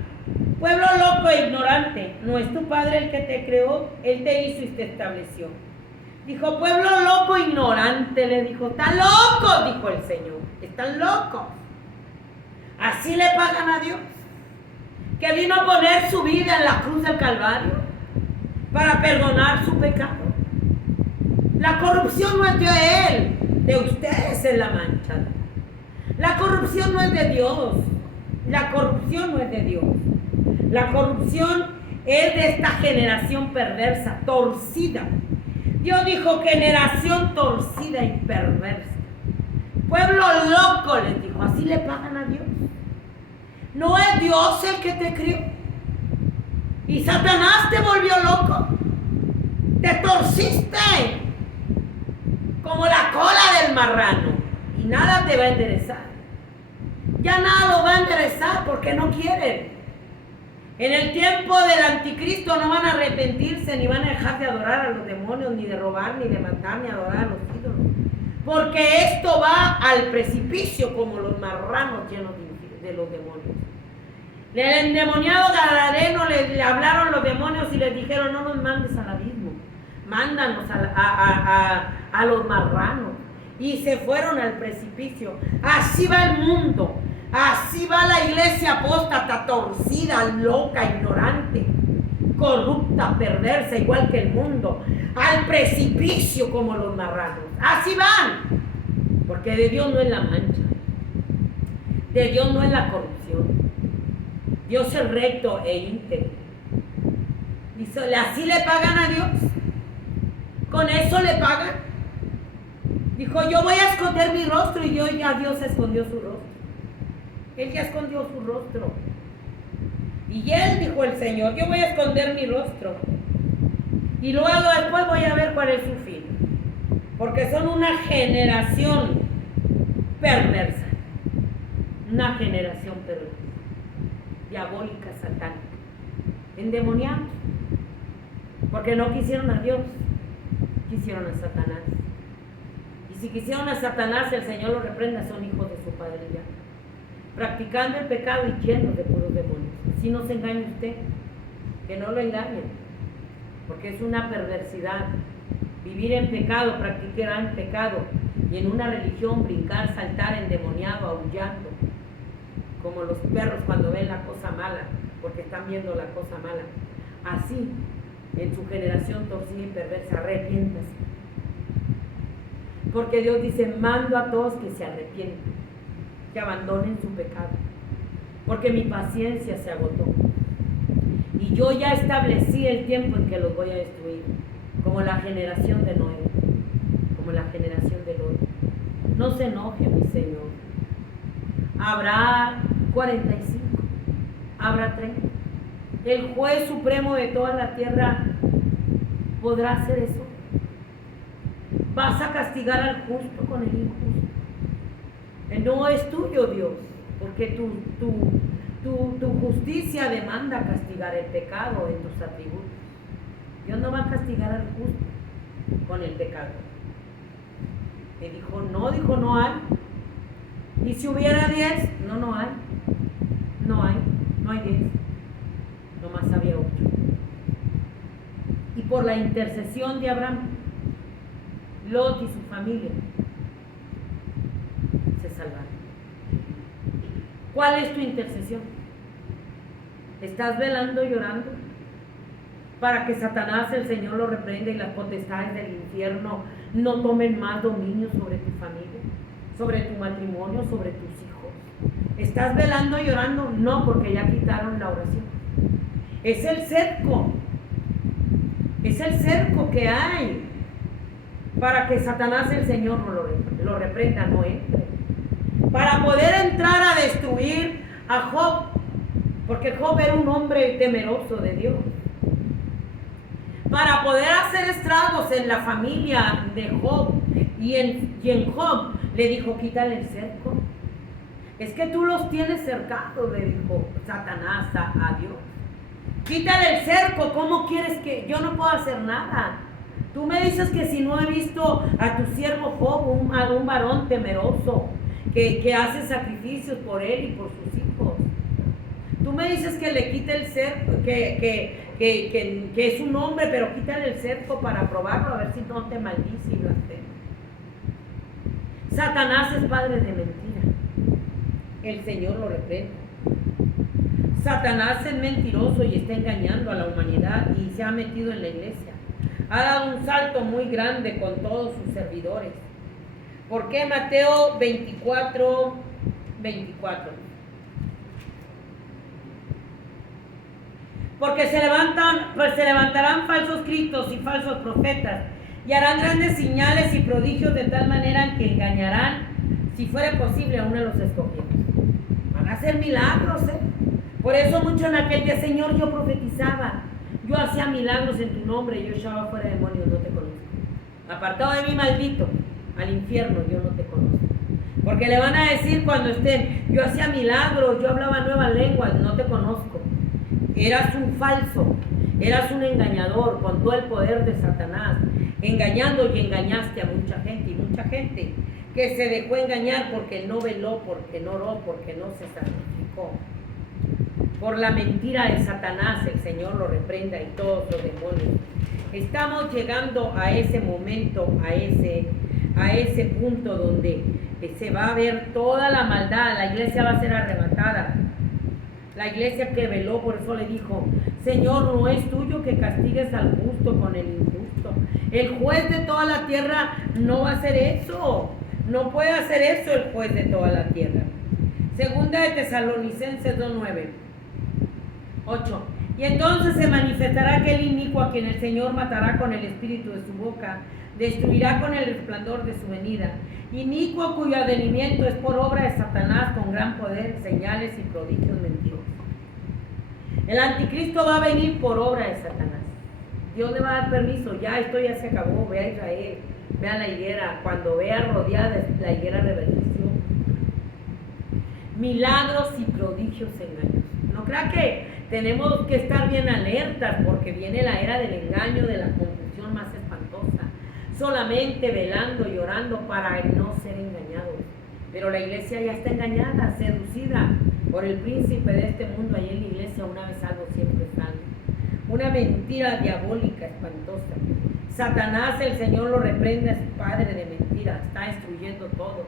Pueblo loco e ignorante, ¿no es tu padre el que te creó? Él te hizo y te estableció. Dijo: pueblo loco e ignorante, le dijo. ¡Están locos!, dijo el Señor. Están locos. Así le pagan a Dios, que vino a poner su vida en la cruz del Calvario para perdonar su pecado. La corrupción no es de Él, de ustedes es la mancha. La corrupción no es de Dios. La corrupción no es de Dios. La corrupción es de esta generación perversa, torcida. Dios dijo: generación torcida y perversa. Pueblo loco, les dijo. Así le pagan a Dios. No es Dios el que te crió. Y Satanás te volvió loco. Te torciste como la cola del marrano. Y nada te va a enderezar. Ya nada lo va a enderezar porque no quieren. En el tiempo del anticristo no van a arrepentirse, ni van a dejar de adorar a los demonios, ni de robar, ni de matar, ni adorar a los ídolos. Porque esto va al precipicio como los marranos llenos de los demonios. El endemoniado Gadareno le hablaron los demonios y les dijeron: no nos mandes al abismo, mándanos a los marranos. Y se fueron al precipicio. Así va el mundo. Así va la iglesia apóstata, torcida, loca, ignorante, corrupta, perversa, igual que el mundo, al precipicio como los marranos. Así van, porque de Dios no es la mancha, de Dios no es la corrupción. Dios es recto e íntegro. Dice: así le pagan a Dios, con eso le pagan. Dijo: yo voy a esconder mi rostro, y ya Dios escondió su rostro. Él ya escondió su rostro. Y Él, dijo el Señor: yo voy a esconder mi rostro. Y luego después voy a ver cuál es su fin. Porque son una generación perversa. Una generación perversa. Diabólica, satánica. Endemoniados. Porque no quisieron a Dios. Quisieron a Satanás. Y si quisieron a Satanás, el Señor lo reprenda, son hijos de su padre ya. Practicando el pecado y llenos de puros demonios. Si no se engaña usted, que no lo engañen, porque es una perversidad. Vivir en pecado, practicar en pecado y en una religión brincar, saltar endemoniado, aullando, como los perros cuando ven la cosa mala, porque están viendo la cosa mala. Así, en su generación torcida y perversa, arrepiéntase. Porque Dios dice, mando a todos que se arrepientan, que abandonen su pecado, porque mi paciencia se agotó. Y yo ya establecí el tiempo en que los voy a destruir, como la generación de Noé, como la generación de Lot. No se enoje, mi Señor. Habrá 45, habrá 30. El juez supremo de toda la tierra podrá hacer eso. Vas a castigar al justo con el injusto. No es tuyo, Dios, porque tu justicia demanda castigar el pecado en tus atributos. Dios no va a castigar al justo con el pecado. Y dijo no hay. Y si hubiera 10, no hay. No hay 10. Nomás había 8. Y por la intercesión de Abraham, Lot y su familia se salvaron. ¿Cuál es tu intercesión? ¿Estás velando y llorando para que Satanás, el Señor, lo reprenda y las potestades del infierno no tomen más dominio sobre tu familia, sobre tu matrimonio, sobre tus hijos? ¿Estás velando y llorando? No, porque ya quitaron la oración. Es el cerco que hay para que Satanás, el Señor, no lo reprenda, no entre. Para poder entrar a destruir a Job, porque Job era un hombre temeroso de Dios. Para poder hacer estragos en la familia de Job y en Job, le dijo, quítale el cerco. Es que tú los tienes cercados, le dijo Satanás a Dios. Quítale el cerco, ¿cómo quieres que yo no puedo hacer nada? Tú me dices que si no he visto a tu siervo Job, un varón temeroso, que hace sacrificios por él y por sus hijos. Tú me dices que le quite el cerco, que es un hombre, pero quítale el cerco para probarlo, a ver si no te maldice y blasfema. Satanás es padre de mentira. El Señor lo reprenda. Satanás es mentiroso y está engañando a la humanidad y se ha metido en la iglesia. Ha dado un salto muy grande con todos sus servidores. ¿Por qué? Mateo 24. Porque se levantarán falsos cristos y falsos profetas y harán grandes señales y prodigios de tal manera que engañarán, si fuera posible, a uno de los escogidos. Van a hacer milagros, Por eso mucho en aquel día, Señor, yo profetizaba, yo hacía milagros en tu nombre, yo echaba fuera demonios, no te conozco. Apartado de mí, maldito, al infierno, yo no te conozco. Porque le van a decir cuando estén, yo hacía milagros, yo hablaba nuevas lenguas, no te conozco. Eras un falso, eras un engañador con todo el poder de Satanás, engañando y engañaste a mucha gente, y mucha gente que se dejó engañar porque no veló, porque no oró, porque no se sacrificó. Por la mentira de Satanás, el Señor lo reprenda y todos los demonios. Estamos llegando a ese momento, a ese punto donde se va a ver toda la maldad, la iglesia va a ser arrebatada. La iglesia que veló, por eso le dijo, Señor, no es tuyo que castigues al justo con el injusto. El juez de toda la tierra no va a hacer eso. No puede hacer eso el juez de toda la tierra. Segunda de Tesalonicenses 2:9. 8. Y entonces se manifestará aquel inicuo a quien el Señor matará con el espíritu de su boca, destruirá con el resplandor de su venida. Inicuo cuyo advenimiento es por obra de Satanás con gran poder, señales y prodigios mentirosos. El anticristo va a venir por obra de Satanás. Dios le va a dar permiso, ya esto ya se acabó, ve a Israel, ve a la higuera, cuando vea rodeada la higuera reverdeció. Milagros y prodigios engaños. No crea que tenemos que estar bien alertas porque viene la era del engaño, de la confusión más espantosa. Solamente velando y orando para no ser engañados. Pero la iglesia ya está engañada, seducida por el príncipe de este mundo. Ahí en la iglesia, una vez salvo, siempre salvo. una mentira diabólica espantosa. Satanás, el Señor lo reprende, a su padre de mentira, está destruyendo todo.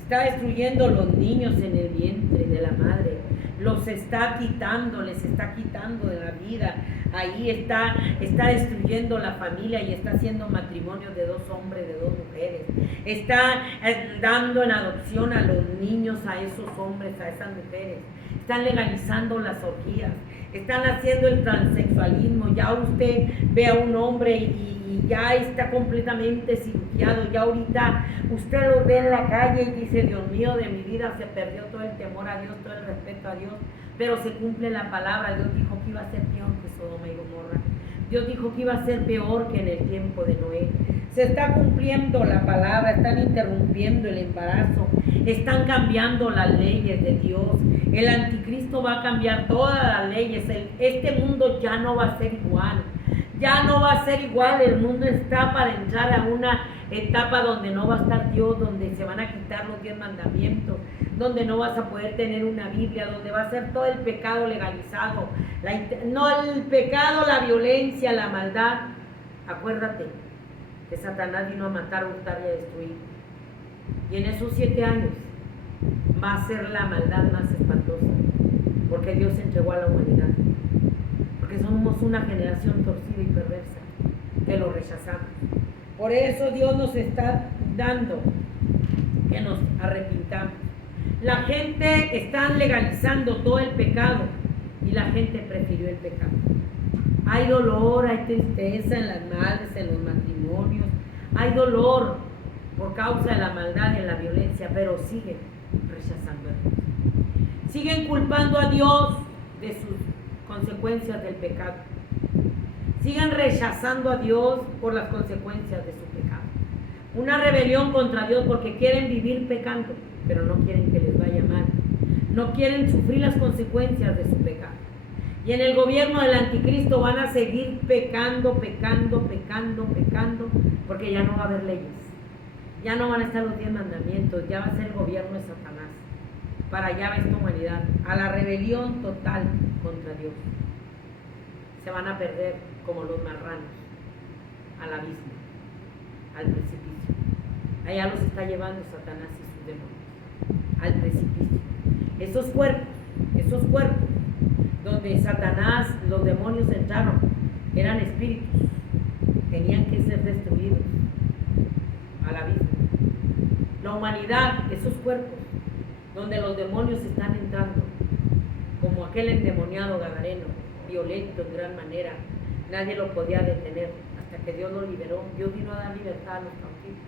Está destruyendo los niños en el vientre de la madre, los está quitando, les está quitando de la vida. Ahí está destruyendo la familia y está haciendo matrimonios de 2 hombres, de 2 mujeres. Está dando en adopción a los niños, a esos hombres, a esas mujeres. Están legalizando las orgías, están haciendo el transexualismo. Ya usted ve a un hombre y ya está completamente cirugiado. Ya ahorita usted lo ve en la calle y dice: Dios mío, de mi vida se perdió todo el temor a Dios, todo el respeto a Dios. Pero se cumple la palabra. Dios dijo que iba a ser peor que Sodoma y Gomorra. Dios dijo que iba a ser peor que en el tiempo de Noé. Se está cumpliendo la palabra, están interrumpiendo el embarazo, están cambiando las leyes de Dios. El anticristo va a cambiar todas las leyes. Este mundo ya no va a ser igual. Ya no va a ser igual. El mundo está para entrar a una etapa donde no va a estar Dios, donde se van a quitar los 10 mandamientos, donde no vas a poder tener una Biblia, donde va a ser todo el pecado legalizado, no el pecado, la violencia, la maldad. Acuérdate que Satanás vino a matar, hurtar y a destruir. Y en esos 7 años va a ser la maldad más espantosa, porque Dios entregó a la humanidad, porque somos una generación torcida y perversa que lo rechazamos. Por eso Dios nos está dando que nos arrepintamos. La gente está legalizando todo el pecado y la gente prefirió el pecado. Hay dolor, hay tristeza en las madres, en los matrimonios, hay dolor por causa de la maldad y de la violencia, pero siguen rechazando a Dios. Siguen culpando a Dios de sus consecuencias del pecado. Siguen rechazando a Dios por las consecuencias de su pecado. Una rebelión contra Dios porque quieren vivir pecando, pero no quieren que les vaya mal. No quieren sufrir las consecuencias de su pecado. Y en el gobierno del anticristo van a seguir pecando, porque ya no va a haber leyes. Ya no van a estar los 10 mandamientos, ya va a ser el gobierno de Satanás. Para allá va esta humanidad, a la rebelión total contra Dios. Se van a perder como los marranos, al abismo, al precipicio. Allá los está llevando Satanás y sus demonios, al precipicio. Esos cuerpos donde Satanás, los demonios entraron, eran espíritus, tenían que ser destruidos al abismo. La humanidad, esos cuerpos donde los demonios están entrando, como aquel endemoniado gadareno, violento en gran manera, nadie lo podía detener hasta que Dios lo liberó. Dios vino a dar libertad a los cautivos.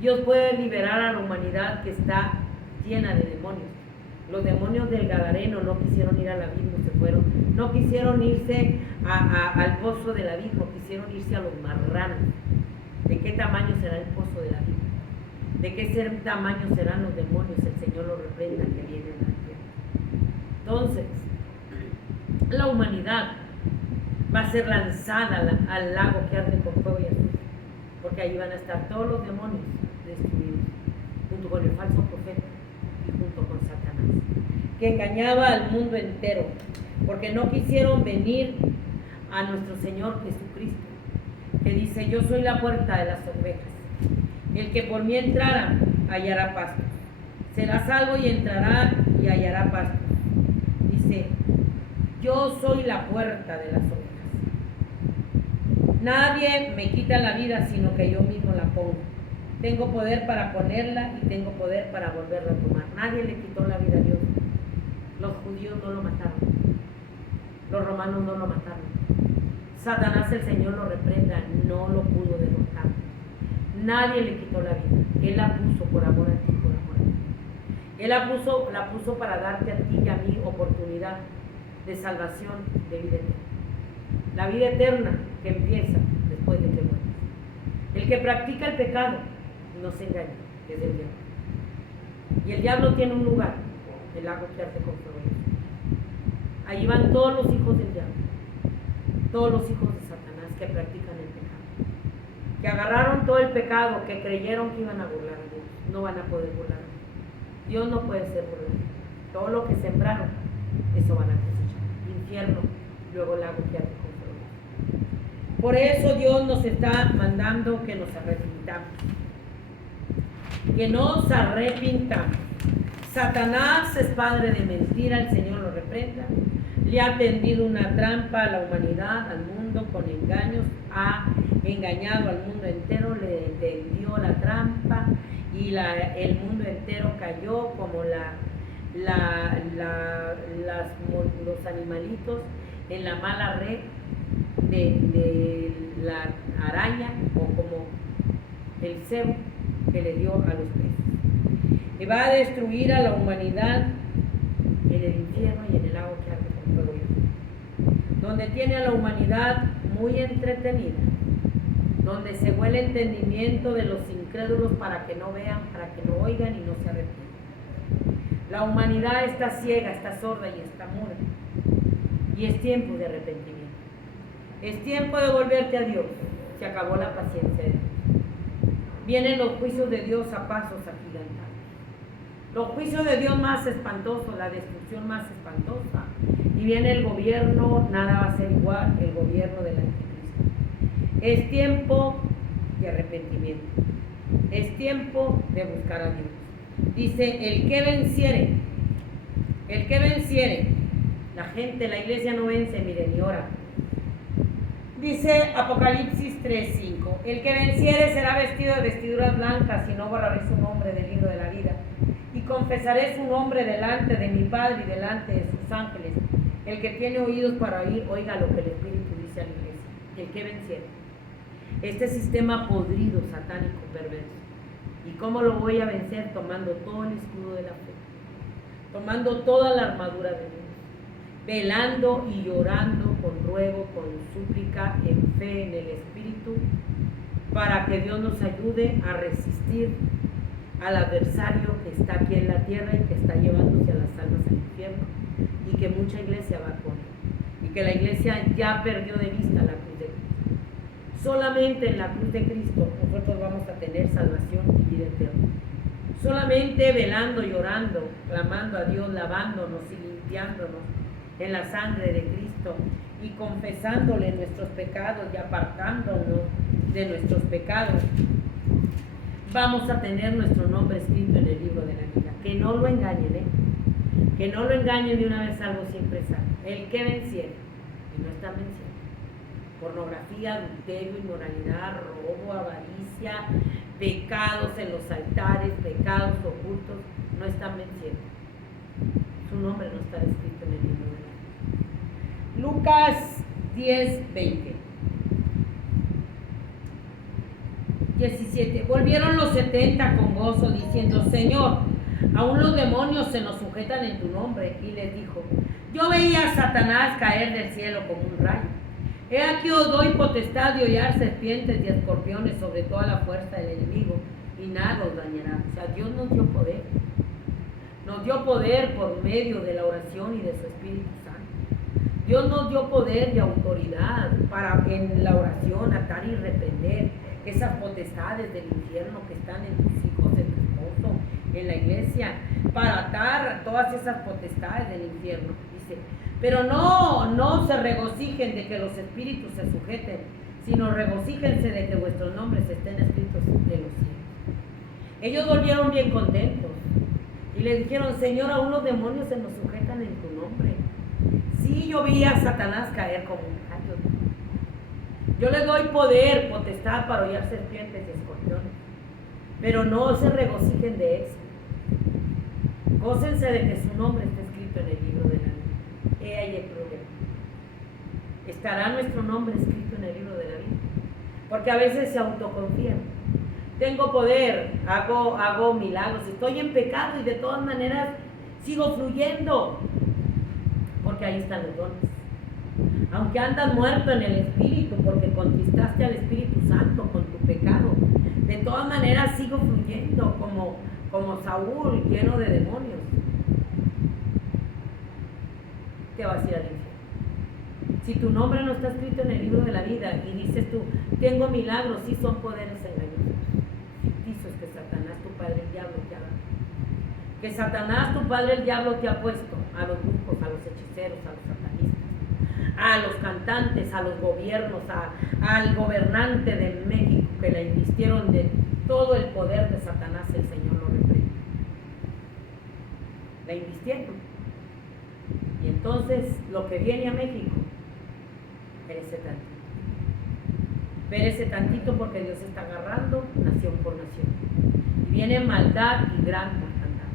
Dios puede liberar a la humanidad que está llena de demonios. Los demonios del gadareno no quisieron ir al abismo, se fueron. No quisieron irse al pozo del abismo, quisieron irse a los marranos. ¿De qué tamaño será el pozo del abismo? ¿De qué tamaño serán los demonios? El Señor los reprenda que vienen a la tierra. Entonces, la humanidad va a ser lanzada al lago que arde con fuego y azufre, porque ahí van a estar todos los demonios destruidos, junto con el falso profeta y junto con Satanás, que engañaba al mundo entero, porque no quisieron venir a nuestro Señor Jesucristo, que dice: yo soy la puerta de las ovejas, el que por mí entrara hallará pasto, será salvo y entrará y hallará pasto. Dice: yo soy la puerta de las ovejas. Nadie me quita la vida, sino que yo mismo la pongo. Tengo poder para ponerla y tengo poder para volverla a tomar. Nadie le quitó la vida a Dios. Los judíos no lo mataron. Los romanos no lo mataron. Satanás, el Señor lo reprenda, no lo pudo derrotar. Nadie le quitó la vida. Él la puso por amor a ti, por amor a ti. Él la puso para darte a ti y a mí oportunidad de salvación, de vida eterna. La vida eterna que empieza después de que mueres. El que practica el pecado no se engaña, es el diablo. Y el diablo tiene un lugar, el lago que arde con fuego. Allí van todos los hijos del diablo, todos los hijos de Satanás que practican el pecado, que agarraron todo el pecado, que creyeron que iban a burlar a Dios. No van a poder burlar a Dios. Dios no puede ser burlado. Todo lo que sembraron, eso van a cosechar. Infierno, luego lago que arde con fuego. Por eso Dios nos está mandando que nos arrepintamos. Que nos arrepintamos. Satanás es padre de mentira, el Señor lo reprenda. Le ha tendido una trampa a la humanidad, al mundo, con engaños. Ha engañado al mundo entero, le tendió la trampa y el mundo entero cayó como los animalitos en la mala red de la araña, o como el cebo que le dio a los peces. Y va a destruir a la humanidad en el infierno y en el agua que arde con fuego y azufre, donde tiene a la humanidad muy entretenida, donde se el entendimiento de los incrédulos para que no vean, para que no oigan y no se arrepientan. La humanidad está ciega, está sorda y está muda, y es tiempo de arrepentimiento. Es tiempo de volverte a Dios. Se acabó la paciencia de Dios. Vienen los juicios de Dios a pasos agigantados. Los juicios de Dios más espantosos, la destrucción más espantosa. Y viene el gobierno, nada va a ser igual, el gobierno del anticristo. Es tiempo de arrepentimiento. Es tiempo de buscar a Dios. Dice, el que venciere, la gente, la iglesia no vence, miren, y ora. Dice Apocalipsis 3:5, el que venciere será vestido de vestiduras blancas y no borraré su nombre del libro de la vida. Y confesaré su nombre delante de mi Padre y delante de sus ángeles. El que tiene oídos para oír, oiga lo que el Espíritu dice a la iglesia. El que venciere. Este sistema podrido, satánico, perverso. ¿Y cómo lo voy a vencer? Tomando todo el escudo de la fe. Tomando toda la armadura de Dios. Velando y llorando con ruego, con súplica, en fe, en el Espíritu, para que Dios nos ayude a resistir al adversario que está aquí en la tierra y que está llevándose a las almas al infierno, y que mucha iglesia va con él, y que la iglesia ya perdió de vista la cruz de Cristo. Solamente en la cruz de Cristo nosotros vamos a tener salvación y vida eterna. Solamente velando, llorando, clamando a Dios, lavándonos y limpiándonos en la sangre de Cristo y confesándole nuestros pecados y apartándonos de nuestros pecados, vamos a tener nuestro nombre escrito en el libro de la vida. Que no lo engañen, que no lo engañen, de una vez salvo, siempre salvo. El que venciere, y no están venciendo. Pornografía, adulterio, inmoralidad, robo, avaricia, pecados en los altares, pecados ocultos, no están venciendo. Su nombre no está escrito en el libro de la vida. Lucas 10:20. 17. Volvieron los 70 con gozo, diciendo, Señor, aún los demonios se nos sujetan en tu nombre. Y les dijo, yo veía a Satanás caer del cielo como un rayo. He aquí os doy potestad de hollar serpientes y escorpiones sobre toda la fuerza del enemigo, y nada os dañará. O sea, Dios nos dio poder. Nos dio poder por medio de la oración y de su Espíritu Santo. Dios nos dio poder y autoridad para en la oración atar y reprender esas potestades del infierno que están en tus hijos, en tu esposo, en la iglesia, para atar todas esas potestades del infierno. Dice, pero no se regocijen de que los espíritus se sujeten, sino regocíjense de que vuestros nombres estén escritos en los cielos. Ellos volvieron bien contentos y le dijeron, Señor, aún los demonios se nos sujetan en tu nombre. Sí, yo vi a Satanás caer como un rayo. Yo les doy poder, potestad para hollar serpientes y escorpiones, pero no se regocijen de eso. Gócense de que su nombre esté escrito en el libro de la vida. He ahí el problema. ¿Estará nuestro nombre escrito en el libro de la vida? Porque a veces se autoconfían. Tengo poder, hago milagros, estoy en pecado y de todas maneras sigo fluyendo. Porque ahí están los dones. Aunque andas muerto en el Espíritu, porque contristaste al Espíritu Santo con tu pecado, de todas maneras sigo fluyendo como Saúl, lleno de demonios. Te vas a ir al infierno. Si tu nombre no está escrito en el libro de la vida y dices tú, tengo milagros, sí, son poderes engañosos, ficticios que Satanás, tu padre el diablo, te ha dado. Que Satanás, tu padre el diablo, te ha puesto a los brujos, a los hechiceros, a los satanistas, a a los cantantes, a los gobiernos, al gobernante de México que le invistieron de todo el poder de Satanás, el Señor lo reprende. La invistieron. Y entonces lo que viene a México, perece tantito. Perece tantito porque Dios está agarrando nación por nación. Y viene maldad y gran mortandad.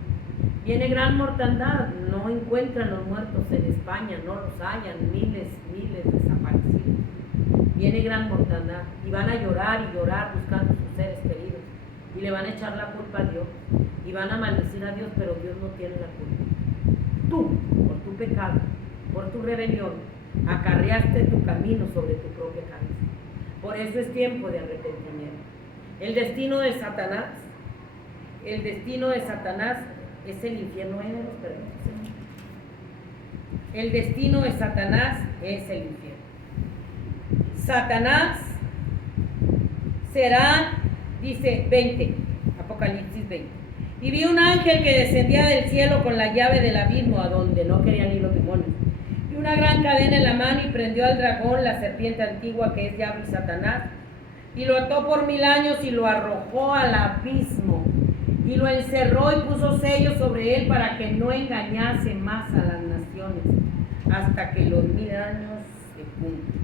Viene gran mortandad, no encuentran los muertos en España, no los hallan, miles desaparecidos. Viene gran mortandad y van a llorar y llorar buscando a sus seres queridos. Y le van a echar la culpa a Dios y van a maldecir a Dios, pero Dios no tiene la culpa. Tú, por tu pecado, por tu rebelión, acarreaste tu camino sobre tu propia cabeza. Por eso es tiempo de arrepentimiento. El destino de Satanás es el infierno. El destino de Satanás es el infierno. Satanás será, dice 20, Apocalipsis 20. Y vi un ángel que descendía del cielo con la llave del abismo, a donde no querían ir los demonios, y una gran cadena en la mano, y prendió al dragón, la serpiente antigua, que es diablo y Satanás, y lo ató por 1000 años y lo arrojó al abismo, y lo encerró y puso sellos sobre él para que no engañase más a las naciones, hasta que los 1000 años se cumplan.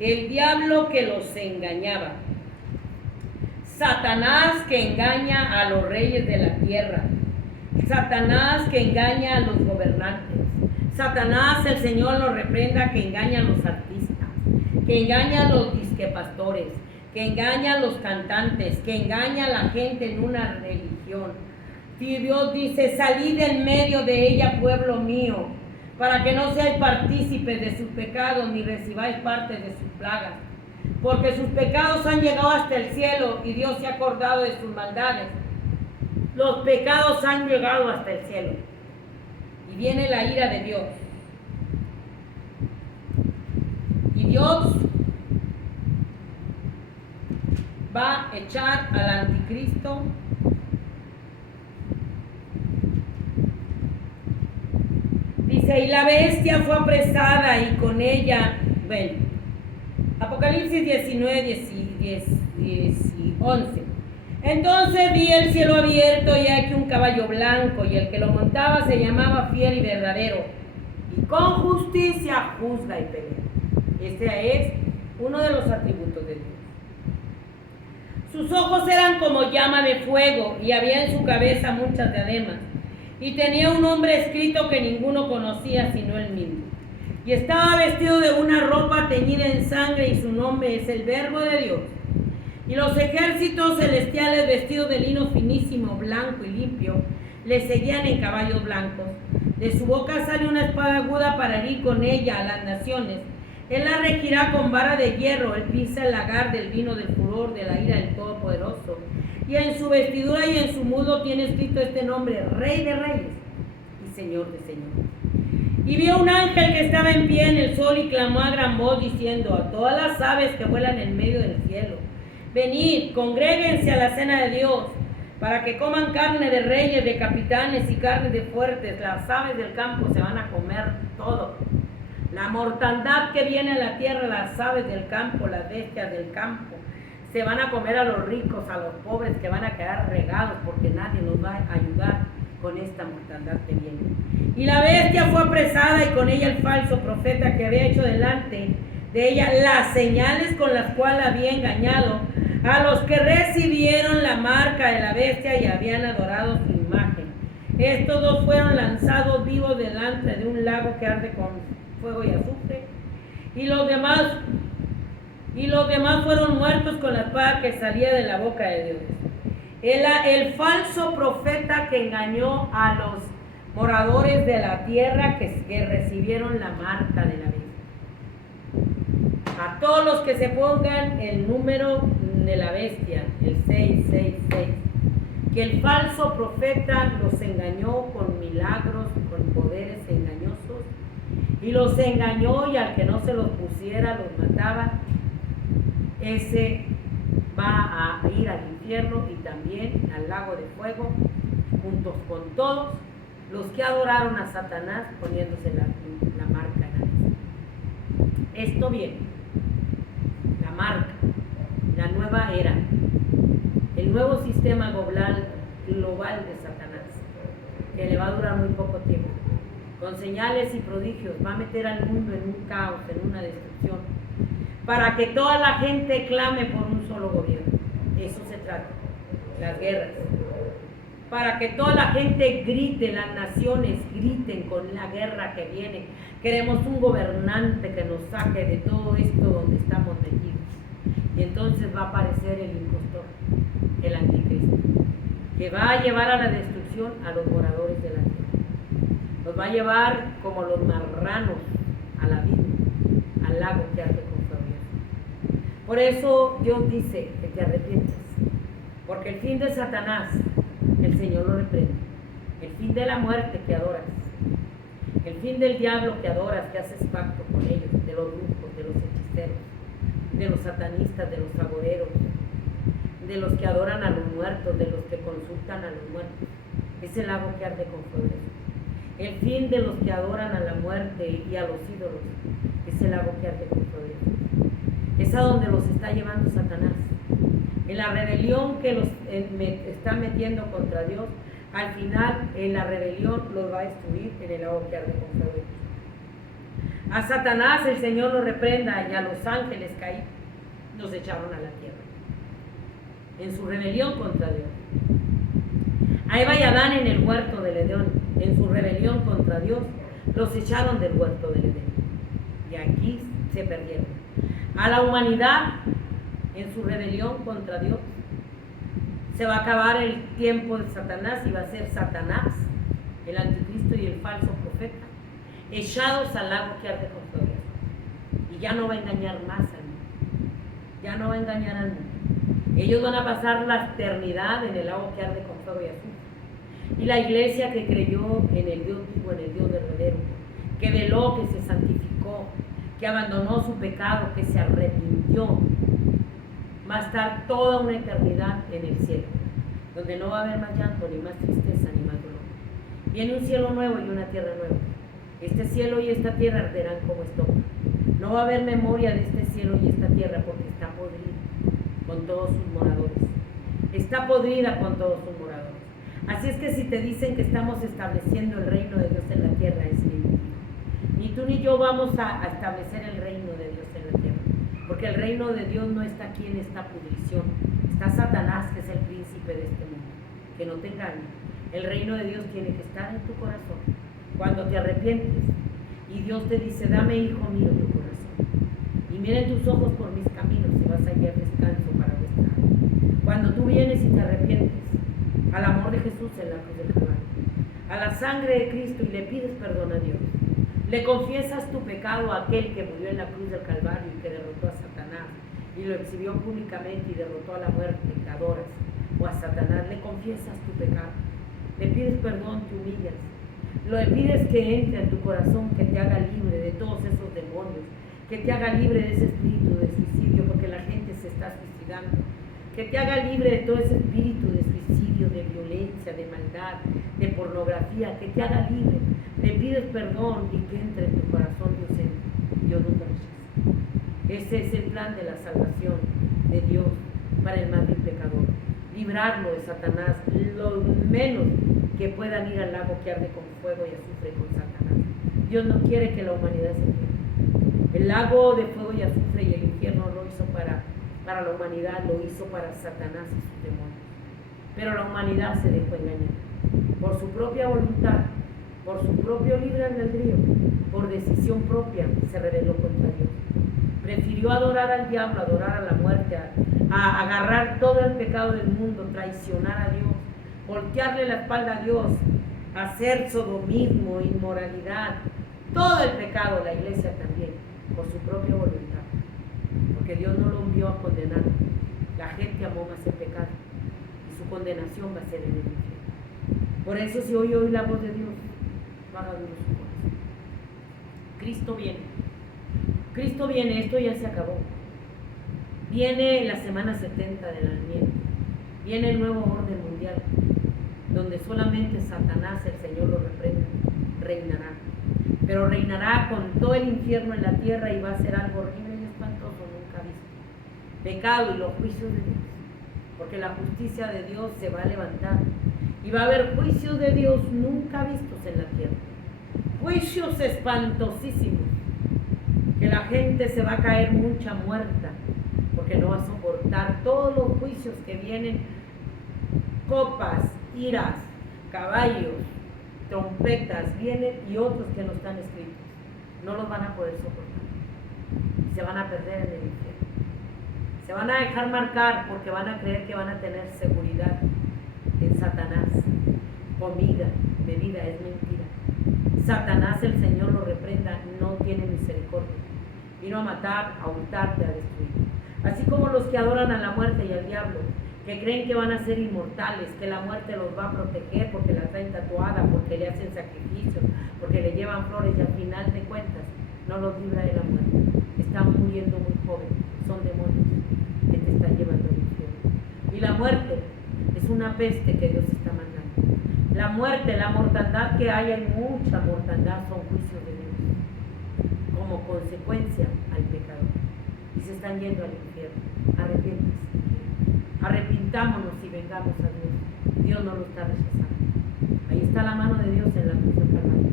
El diablo que los engañaba. Satanás que engaña a los reyes de la tierra. Satanás que engaña a los gobernantes. Satanás, el Señor lo reprenda, que engaña a los artistas, que engaña a los disquepastores, que engaña a los cantantes, que engaña a la gente en una religión. Y Dios dice: salid en medio de ella, pueblo mío, para que no seáis partícipes de sus pecados, ni recibáis parte de sus plagas. Porque sus pecados han llegado hasta el cielo, y Dios se ha acordado de sus maldades. Los pecados han llegado hasta el cielo, y viene la ira de Dios. Y Dios va a echar al anticristo Dice, y la bestia fue apresada y con ella, bueno, Apocalipsis 19, 10 y 11. Entonces vi el cielo abierto y aquí un caballo blanco, y el que lo montaba se llamaba Fiel y Verdadero, y con justicia juzga y pelea. Este es uno de los atributos de Dios. Sus ojos eran como llama de fuego, y había en su cabeza muchas diademas, y tenía un nombre escrito que ninguno conocía sino él mismo. Y estaba vestido de una ropa teñida en sangre, y su nombre es el Verbo de Dios. Y los ejércitos celestiales, vestidos de lino finísimo, blanco y limpio, le seguían en caballos blancos. De su boca sale una espada aguda para herir con ella a las naciones. Él la regirá con vara de hierro. Él pisa el lagar del vino del furor de la ira del Todopoderoso. Y en su vestidura y en su muslo tiene escrito este nombre: Rey de Reyes y Señor de Señores. Y vio un ángel que estaba en pie en el sol y clamó a gran voz diciendo a todas las aves que vuelan en medio del cielo: venid, congréguense a la cena de Dios, para que coman carne de reyes, de capitanes y carne de fuertes. Las aves del campo se van a comer todo. La mortandad que viene a la tierra, las aves del campo, las bestias del campo, se van a comer a los ricos, a los pobres, que van a quedar regados porque nadie nos va a ayudar con esta mortandad que viene. Y la bestia fue apresada, y con ella el falso profeta que había hecho delante de ella las señales con las cuales había engañado a los que recibieron la marca de la bestia y habían adorado su imagen. Estos dos fueron lanzados vivos delante de un lago que arde con fuego y azufre, y los demás fueron muertos con la espada que salía de la boca de Dios. El falso profeta que engañó a los moradores de la tierra que recibieron la marca de la bestia. A todos los que se pongan el número de la bestia, el 666, que el falso profeta los engañó con milagros, con poderes engañosos, y los engañó, y al que no se los pusiera los mataba. Ese va a ir al infierno y también al lago de fuego, juntos con todos los que adoraron a Satanás poniéndose la marca en la bestia. Esto viene, la marca, la nueva era, el nuevo sistema global de Satanás, que le va a durar muy poco tiempo, con señales y prodigios, va a meter al mundo en un caos, en una destrucción, para que toda la gente clame por un solo gobierno. Eso se trata, las guerras. Para que toda la gente grite, las naciones griten con la guerra que viene. Queremos un gobernante que nos saque de todo esto donde estamos metidos. Y entonces va a aparecer el impostor, el anticristo, que va a llevar a la destrucción a los moradores de la tierra. Los va a llevar como los marranos a la vida, al lago que arde con fuego. Por eso Dios dice que te arrepientas, porque el fin de Satanás, el Señor lo reprende. El fin de la muerte que adoras, el fin del diablo que adoras, que haces pacto con ellos, de los brujos, de los hechiceros, de los satanistas, de los agoreros, de los que adoran a los muertos, de los que consultan a los muertos, es el lago que arde con fuego. El fin de los que adoran a la muerte y a los ídolos es el lago que arde con fuego. Es a donde los está llevando Satanás. En la rebelión que los está metiendo contra Dios, al final en la rebelión los va a destruir en el lago que arde con fuego. A Satanás el Señor lo reprenda, y a los ángeles caídos los echaron a la tierra en su rebelión contra Dios. A Eva y Adán en el huerto del Edén, en su rebelión contra Dios, los echaron del huerto del Edén, y aquí se perdieron. A la humanidad en su rebelión contra Dios, se va a acabar el tiempo de Satanás, y va a ser Satanás, el anticristo y el falso profeta, echados al lago que arde con fuego. Y ya no va a engañar más al mundo, ya no va a engañar al mundo. Ellos van a pasar la eternidad en el lago que arde con fuego y azufre. Y la iglesia que creyó en el Dios vivo, en el Dios verdadero, que veló, que se santificó, que abandonó su pecado, que se arrepintió, va a estar toda una eternidad en el cielo, donde no va a haber más llanto, ni más tristeza, ni más dolor. Viene un cielo nuevo y una tierra nueva. Este cielo y esta tierra arderán como estopa. No va a haber memoria de este cielo y esta tierra, porque está podrida con todos sus moradores. Está podrida con todos sus moradores. Así es que si te dicen que estamos estableciendo el reino de Dios en la tierra, es mentira. Ni tú ni yo vamos a establecer el reino de Dios en la tierra, porque el reino de Dios no está aquí en esta pudrición. Está Satanás, que es el príncipe de este mundo. Que no te engañe. El reino de Dios tiene que estar en tu corazón. Cuando te arrepientes y Dios te dice: dame, hijo mío, tu corazón, y miren tus ojos por mis caminos, y vas a hallar descanso para vuestra alma. Cuando tú vienes y te arrepientes al amor de Jesús en la cruz del Calvario, a la sangre de Cristo, y le pides perdón a Dios, le confiesas tu pecado a aquel que murió en la cruz del Calvario y que derrotó a Satanás y lo exhibió públicamente y derrotó a la muerte que adoras, o a Satanás, le confiesas tu pecado, le pides perdón, te humillas, le pides que entre en tu corazón, que te haga libre de todos esos demonios, que te haga libre de ese espíritu de suicidio, porque la gente se está suicidando, que te haga libre de todo ese espíritu de suicidio, de violencia, de maldad, de pornografía, que te haga libre. Le pides perdón y que entre en tu corazón, Dios entre. Dios no te rechaza. Ese es el plan de la salvación de Dios para el más vil pecador. Librarlo de Satanás, lo menos que puedan ir al lago que arde con fuego y azufre con Satanás. Dios no quiere que la humanidad se pierda. El lago de fuego y azufre y el infierno lo hizo para la humanidad, lo hizo para Satanás y sus demonios. Pero la humanidad se dejó engañar por su propia voluntad, por su propio libre albedrío, por decisión propia, se rebeló contra Dios. Prefirió adorar al diablo, adorar a la muerte, a agarrar todo el pecado del mundo, traicionar a Dios, voltearle la espalda a Dios, hacer sodomismo, inmoralidad, todo el pecado, la iglesia también, por su propia voluntad. Porque Dios no lo envió a condenar. La gente amó más el pecado y su condenación va a ser en el infierno. Por eso, si hoy la voz de Dios, no haga duro su corazón. Cristo viene. Cristo viene, esto ya se acabó. Viene la semana 70 de la miel. Viene el nuevo orden mundial, donde solamente Satanás, el Señor lo reprenda, reinará. pero reinará con todo el infierno en la tierra y va a ser algo horrible y espantoso nunca visto. Pecado y los juicios de Dios, porque la justicia de Dios se va a levantar y va a haber juicios de Dios nunca vistos en la tierra. Juicios espantosísimos, que la gente se va a caer mucha muerta, porque no va a soportar todos los juicios que vienen, copas, iras, caballos, trompetas, vienen y otros que no están escritos. No los van a poder soportar y se van a perder en el infierno. Se van a dejar marcar porque van a creer que van a tener seguridad en Satanás. Comida, bebida, es mentira. Satanás, el Señor lo reprenda, no tiene misericordia. Vino a matar, a hurtarte, a destruir. Así como los que adoran a la muerte y al diablo, que creen que van a ser inmortales, que la muerte los va a proteger porque la traen tatuada, porque le hacen sacrificios, porque le llevan flores y al final de cuentas no los libra de la muerte. Están muriendo muy jóvenes, son demonios que te están llevando al infierno. Y la muerte es una peste que Dios está mandando. La muerte, la mortandad que hay mucha mortandad, son juicios de Dios como consecuencia al pecado. Y se están yendo al infierno. Arrepiéntase. Arrepintámonos y vengamos a Dios. Dios no lo está rechazando. Ahí está la mano de Dios en la cruz del Calvario.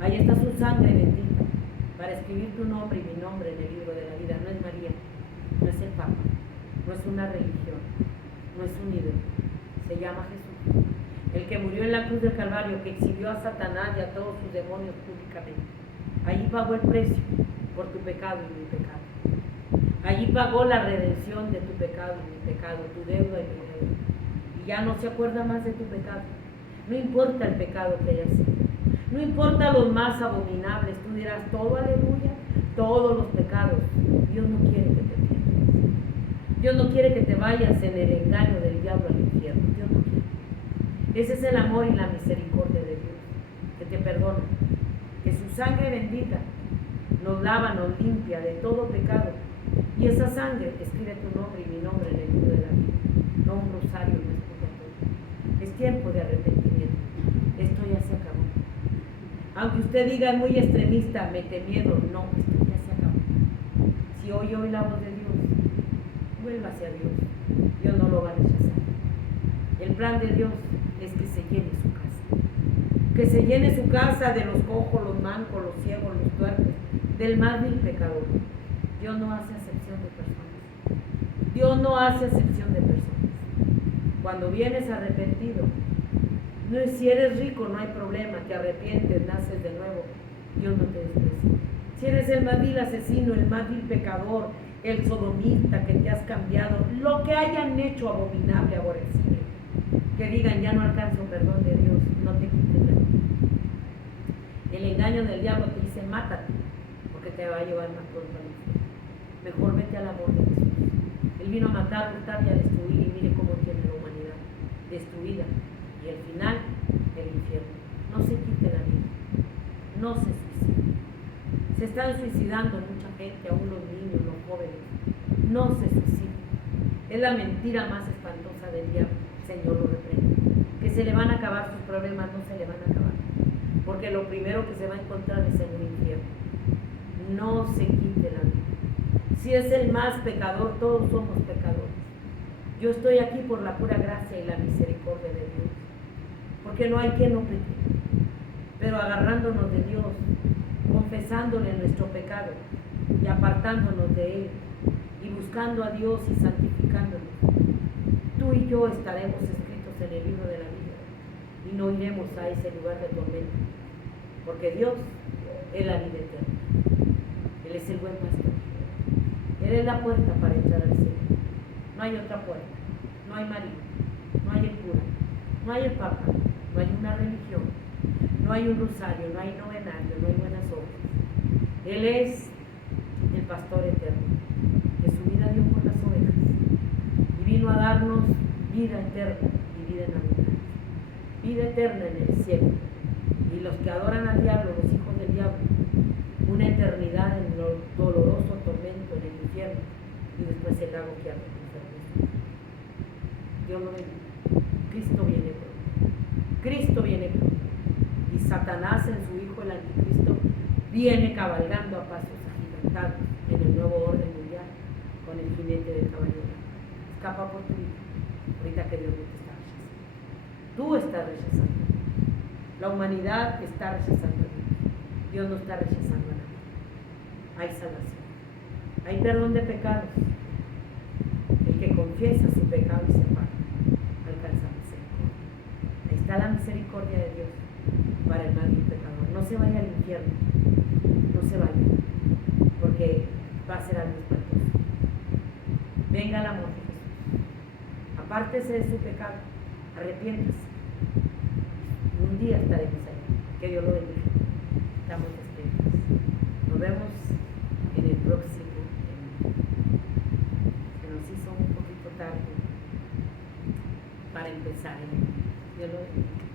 Ahí está su sangre bendita para escribir tu nombre y mi nombre en el libro de la vida. No es María, no es el Papa, no es una religión, no es un ídolo. Se llama Jesús, el que murió en la cruz del Calvario, que exhibió a Satanás y a todos sus demonios públicamente. Allí pagó el precio por tu pecado y mi pecado. Allí pagó la redención de tu pecado y mi pecado, tu deuda y mi deuda. Y ya no se acuerda más de tu pecado. No importa el pecado que hayas hecho. No importa los más abominables. Tú dirás, todo aleluya, todos los pecados. Dios no quiere que te pierdas. Dios no quiere que te vayas en el engaño del diablo al infierno. Dios no quiere. Ese es el amor y la misericordia de Dios, que te perdona, que su sangre bendita nos lava, nos limpia de todo pecado. Y esa sangre escribe tu nombre y mi nombre en el libro de la vida. No un rosario, no es purgatorio. Es tiempo de arrepentimiento. Esto ya se acabó. Aunque usted diga es muy extremista, mete miedo, no, esto ya se acabó. Si oye la voz de Dios, vuélvase a Dios. Dios no lo va a rechazar. El plan de Dios es que se llene su casa. Que se llene su casa de los cojos, los mancos, los ciegos, los tuertos, del más vil pecador. Dios no hace acepción de personas. Dios no hace acepción de personas. Cuando vienes arrepentido, no es si eres rico, no hay problema, te arrepientes, naces de nuevo, Dios no te desprecia. Si eres el más vil asesino, el más vil pecador, el sodomista, que te has cambiado, lo que hayan hecho abominable, aborrecible, que digan ya no alcanzo perdón de Dios, no te quiten la vida. El engaño del diablo te dice mátate, porque te va a llevar más pronto al infierno. Mejor vete al amor de Jesús. Él vino a matar, hurtar y a destruir, y mire cómo tiene la humanidad destruida. Y al final, el infierno. No se quite la vida, no se suicide. Se están suicidando mucha gente, aún los niños, los jóvenes. No se suiciden. Es la mentira más espantosa del diablo. Señor lo reprende. Que se le van a acabar sus problemas, no se le van a acabar. Porque lo primero que se va a encontrar es en un infierno. No se quite la vida. Si es el más pecador, todos somos pecadores. Yo estoy aquí por la pura gracia y la misericordia de Dios. Porque no hay quien no peque. Pero agarrándonos de Dios, confesándole nuestro pecado y apartándonos de Él y buscando a Dios y santificándonos, tú y yo estaremos escritos en el libro de la vida y no iremos a ese lugar de tormento. Porque Dios es la vida eterna. Él es el buen pastor. Él es la puerta para entrar al cielo. No hay otra puerta. No hay marido. No hay el cura. No hay el papa. No hay una religión. No hay un rosario. No hay novenario. No hay buenas obras. Él es el pastor eterno, que su vida dio por las ovejas y vino a darnos vida eterna y vida en abundancia. Vida eterna en el cielo. Y los que adoran al diablo, los hijos del diablo, una eternidad en el doloroso tormento en el infierno y después el lago que arde con fuego. Dios lo bendiga. Cristo viene pronto. Cristo viene pronto. Y Satanás en su hijo el anticristo viene cabalgando a pasos agigantados en el nuevo orden mundial con el jinete del caballo blanco. Escapa por tu vida, ahorita que Dios no te está rechazando. Tú estás rechazando. La humanidad está rechazando a Dios. Dios no está rechazando a nadie. Hay salvación. Hay perdón de pecados. El que confiesa su pecado y se aparta alcanza misericordia. Ahí está la misericordia de Dios para el mal y el pecador. No se vaya al infierno. No se vaya. Porque va a ser algo espantoso. Venga el amor de Jesús. Apártese de su pecado. Arrepiéntase. Un día estaremos ahí. Que Dios lo bendiga. Estamos despedidos. Nos vemos en el próximo. Se nos hizo un poquito tarde para empezar. Dios lo bendiga.